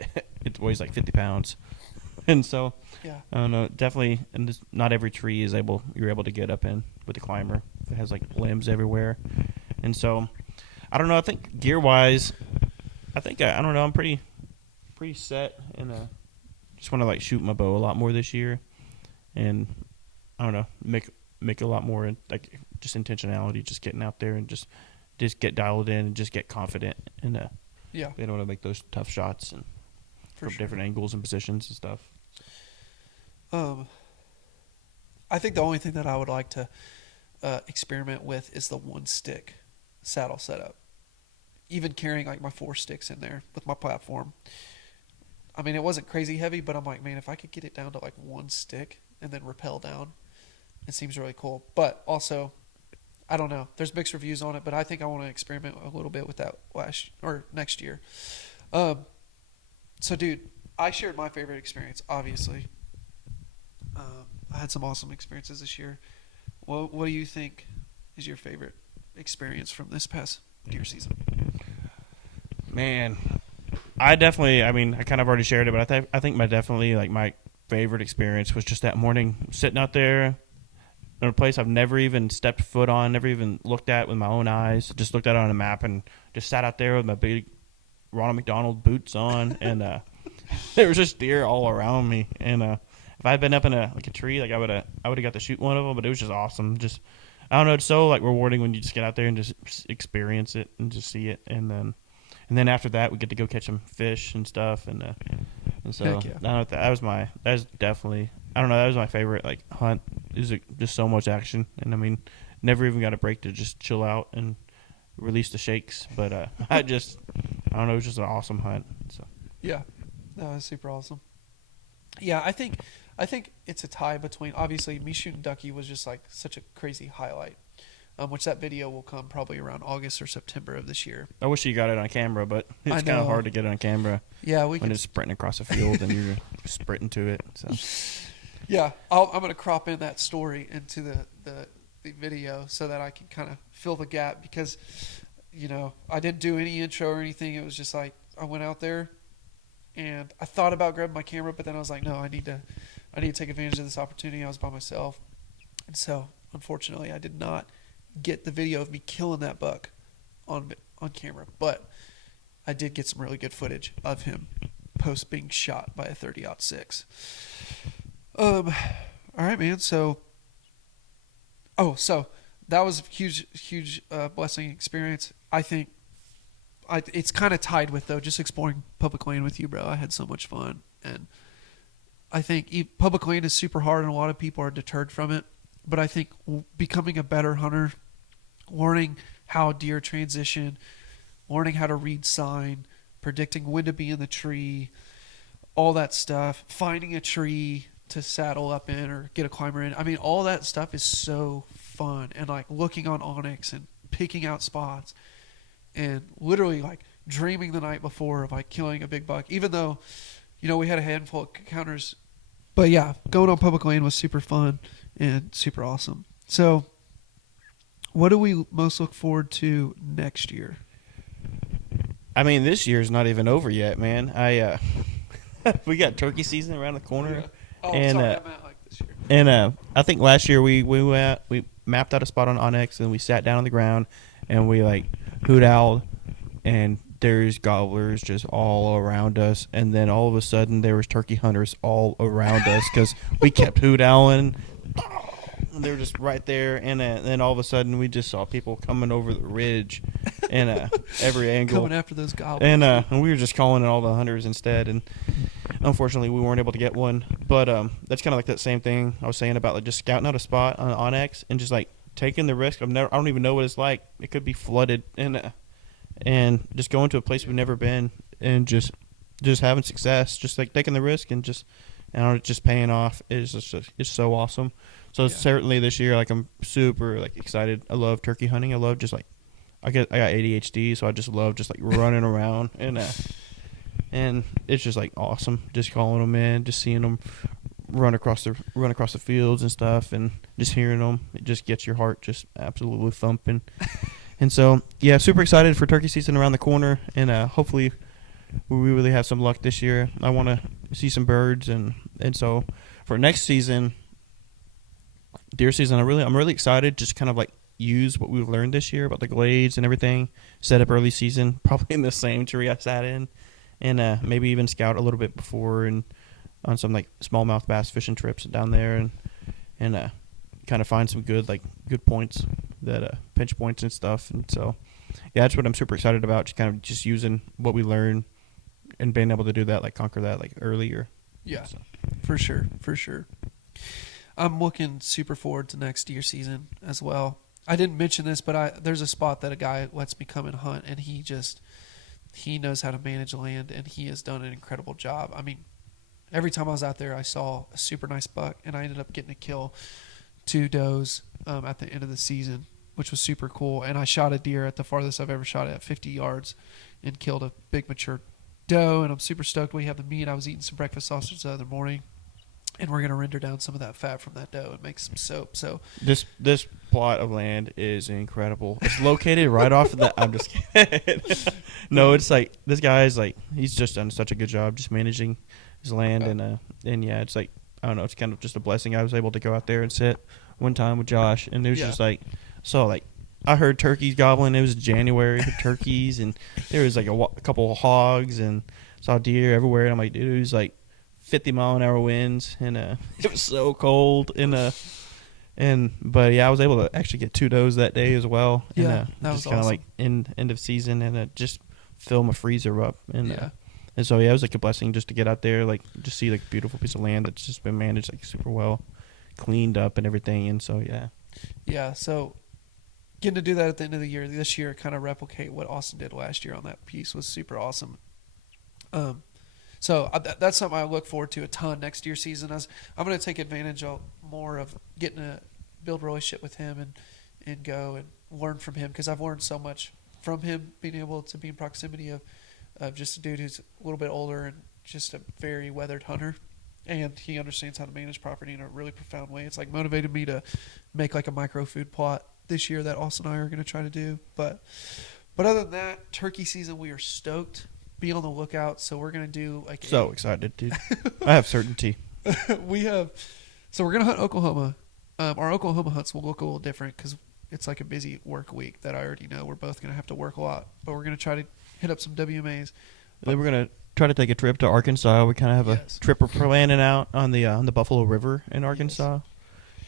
it weighs like 50 pounds, and so I don't know. Definitely, and not every tree you're able to get up in with the climber. It has like limbs everywhere, and so I don't know. I think gear wise, I don't know. I'm pretty set, and just want to like shoot my bow a lot more this year, and I don't know, make a lot more like just intentionality, just getting out there and just get dialed in and just get confident, and being able to make those tough shots and from different angles and positions and stuff. I think the only thing that I would like to experiment with is the one stick saddle setup. Even carrying like my 4 sticks in there with my platform. I mean, it wasn't crazy heavy, but I'm like, man, if I could get it down to like one stick and then rappel down, it seems really cool. But also, I don't know. There's mixed reviews on it, but I think I want to experiment a little bit with that next year. So, dude, I shared my favorite experience, obviously. I had some awesome experiences this year. What do you think is your favorite experience from this past deer season? Man, I kind of already shared it, but I think my favorite experience was just that morning sitting out there in a place I've never even stepped foot on, never even looked at with my own eyes, just looked at it on a map and just sat out there with my big Ronald McDonald boots on, and there was just deer all around me. And if I had been up in a tree, like I would have got to shoot one of them, but it was just awesome. Just I don't know, it's so like rewarding when you just get out there and just experience it and just see it, and then after that we get to go catch some fish and stuff, and so that was definitely, I don't know, that was my favorite like hunt. It was just so much action, and I mean, never even got a break to just chill out and release the shakes. But I don't know, it was just an awesome hunt. So yeah, that was super awesome. Yeah, I think it's a tie between, obviously me shooting ducky was just like such a crazy highlight, which that video will come probably around August or September of this year. I wish you got it on camera, but it's kind of hard to get it on camera. Yeah, when it's sprinting across a field and you're sprinting to it. So yeah, I'm going to crop in that story into the video so that I can kind of fill the gap, because I didn't do any intro or anything. It was just like I went out there and I thought about grabbing my camera, but then I was like, no, I need to take advantage of this opportunity. I was by myself, and so unfortunately I did not get the video of me killing that buck on camera, but I did get some really good footage of him post being shot by a 30-06. All right, man. So that was a huge blessing experience. I think it's kind of tied with, though, just exploring public land with you, bro. I had so much fun, and I think public land is super hard, and a lot of people are deterred from it. But I think becoming a better hunter, learning how deer transition, learning how to read sign, predicting when to be in the tree, all that stuff, finding a tree to saddle up in or get a climber in. I mean, all that stuff is so fun. And like looking on Onyx and picking out spots and literally like dreaming the night before of like killing a big buck, even though, we had a handful of encounters. But yeah, going on public land was super fun and super awesome. So what do we most look forward to next year? I mean, this year's not even over yet, man. We got turkey season around the corner. Yeah. Oh, And, sorry, I meant like this year. And I think last year we mapped out a spot on Onyx and we sat down on the ground and we like hoot owled, and there's gobblers just all around us, and then all of a sudden there was turkey hunters all around us because we kept hoot owling. They were just right there, and then all of a sudden we just saw people coming over the ridge, and every angle Coming after those gobblers. and we were just calling in all the hunters instead, and unfortunately we weren't able to get one. But that's kind of like that same thing I was saying about like just scouting out a spot on Onyx and just like taking the risk. I don't even know what it's like. It could be flooded, and just going to a place we've never been and just having success, just like taking the risk and just just paying off is just it's so awesome. So certainly this year, like I'm super like excited. I love turkey hunting. I love just like I got ADHD, so I just love just like running around and it's just like awesome. Just calling them in, just seeing them run across the fields and stuff, and just hearing them. It just gets your heart just absolutely thumping. And so super excited for turkey season around the corner, and hopefully we really have some luck this year. I want to see some birds, and so for next season, deer season, I'm really excited. Just kind of like use what we've learned this year about the glades and everything. Set up early season, probably in the same tree I sat in, and maybe even scout a little bit before and on some like smallmouth bass fishing trips down there, and kind of find some good points that pinch points and stuff. And so that's what I'm super excited about. Just kind of just using what we learn and being able to do that, like conquer that like earlier. Yeah, so. For sure. I'm looking super forward to next deer season as well. I didn't mention this, but there's a spot that a guy lets me come and hunt, and he knows how to manage land, and he has done an incredible job. I mean, every time I was out there, I saw a super nice buck, and I ended up getting to kill 2 does at the end of the season, which was super cool. And I shot a deer at the farthest I've ever shot at 50 yards and killed a big mature doe, and I'm super stoked we have the meat. I was eating some breakfast sausage the other morning, and we're going to render down some of that fat from that doe and make some soap. So this plot of land is incredible. It's located right off of the I'm just kidding. No, it's like this guy's like he's just done such a good job just managing his land, and yeah, it's like I don't know, it's kind of just a blessing. I was able to go out there and sit one time with Josh, and it was just like I heard turkeys gobbling. It was January, turkeys, and there was like a couple of hogs, and saw deer everywhere. And I'm like, dude, it was like 50-mile-an-hour winds, and it was so cold. But yeah, I was able to actually get 2 does that day as well. Yeah, and, that was just kind of awesome. like end of season, and just fill my freezer up. And so yeah, it was like a blessing just to get out there, like just see like a beautiful piece of land that's just been managed like super well, cleaned up and everything. And so yeah. So getting to do that at the end of the year this year, kind of replicate what Austin did last year on that piece, was super awesome. So that's something I look forward to a ton next year season. As I'm going to take advantage of more of getting to build a relationship with him and go and learn from him, because I've learned so much from him, being able to be in proximity of just a dude who's a little bit older and just a very weathered hunter, and he understands how to manage property in a really profound way. It's like motivated me to make like a micro food plot this year that Austin and I are going to try to do. But other than that, turkey season, we are stoked. Be on the lookout. So we're going to do like so excited, dude. I have certainty. So we're going to hunt Oklahoma. Our Oklahoma hunts will look a little different because it's like a busy work week that I already know we're both going to have to work a lot. But we're going to try to hit up some WMAs. Then we're going to try to take a trip to Arkansas. We kind of have a trip we're planning out on the Buffalo River in Arkansas. Yes.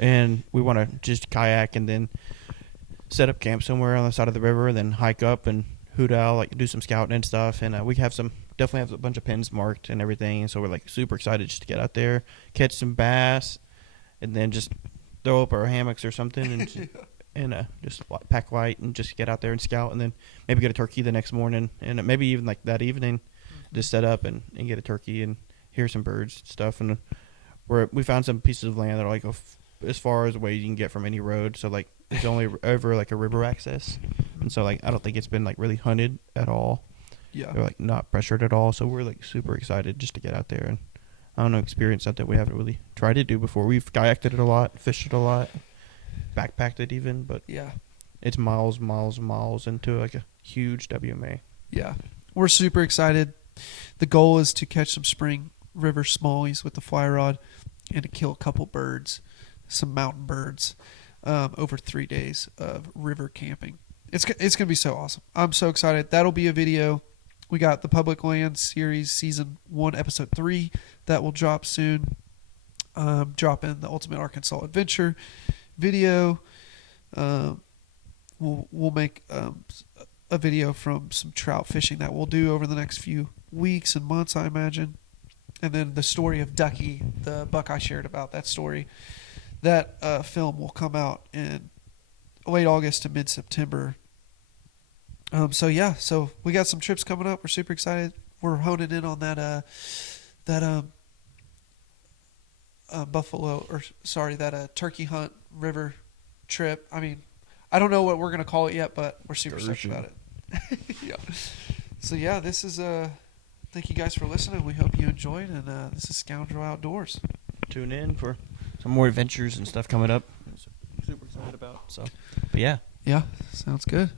And we want to just kayak and then set up camp somewhere on the side of the river, and then hike up and hoot owl, like do some scouting and stuff. And we have some definitely have a bunch of pins marked and everything. So we're like super excited just to get out there, catch some bass, and then just throw up our hammocks or something and and just pack light and just get out there and scout, and then maybe get a turkey the next morning, and maybe even like that evening, just set up and get a turkey and hear some birds and stuff. And we found some pieces of land that are like as far as away you can get from any road. So like it's only over like a river access, and so like I don't think it's been like really hunted at all. Yeah. They're like not pressured at all. So we're like super excited just to get out there and I don't know, experience something we haven't really tried to do before. We've kayaked it a lot, fished it a lot, backpacked it even, but Yeah. it's miles into like a huge WMA. Yeah. We're super excited. The goal is to catch some spring river smallies with the fly rod and to kill a couple birds, some mountain birds, over 3 days of river camping. It's going to be so awesome. I'm so excited. That'll be a video. We got the Public Land Series Season 1, Episode 3 that will drop soon. Drop in the Ultimate Arkansas Adventure video. We'll make a video from some trout fishing that we'll do over the next few weeks and months, I imagine. And then the story of Ducky, the buck I shared about, that story. That film will come out in late August to mid-September. So we got some trips coming up. We're super excited. We're honing in on that turkey hunt river trip. I mean, I don't know what we're gonna call it yet, but we're super stoked about it. Yeah. So yeah, this is thank you guys for listening. We hope you enjoyed, and this is Scoundrel Outdoors. Tune in for some more adventures and stuff coming up. Super excited about. So, but yeah. Yeah, sounds good.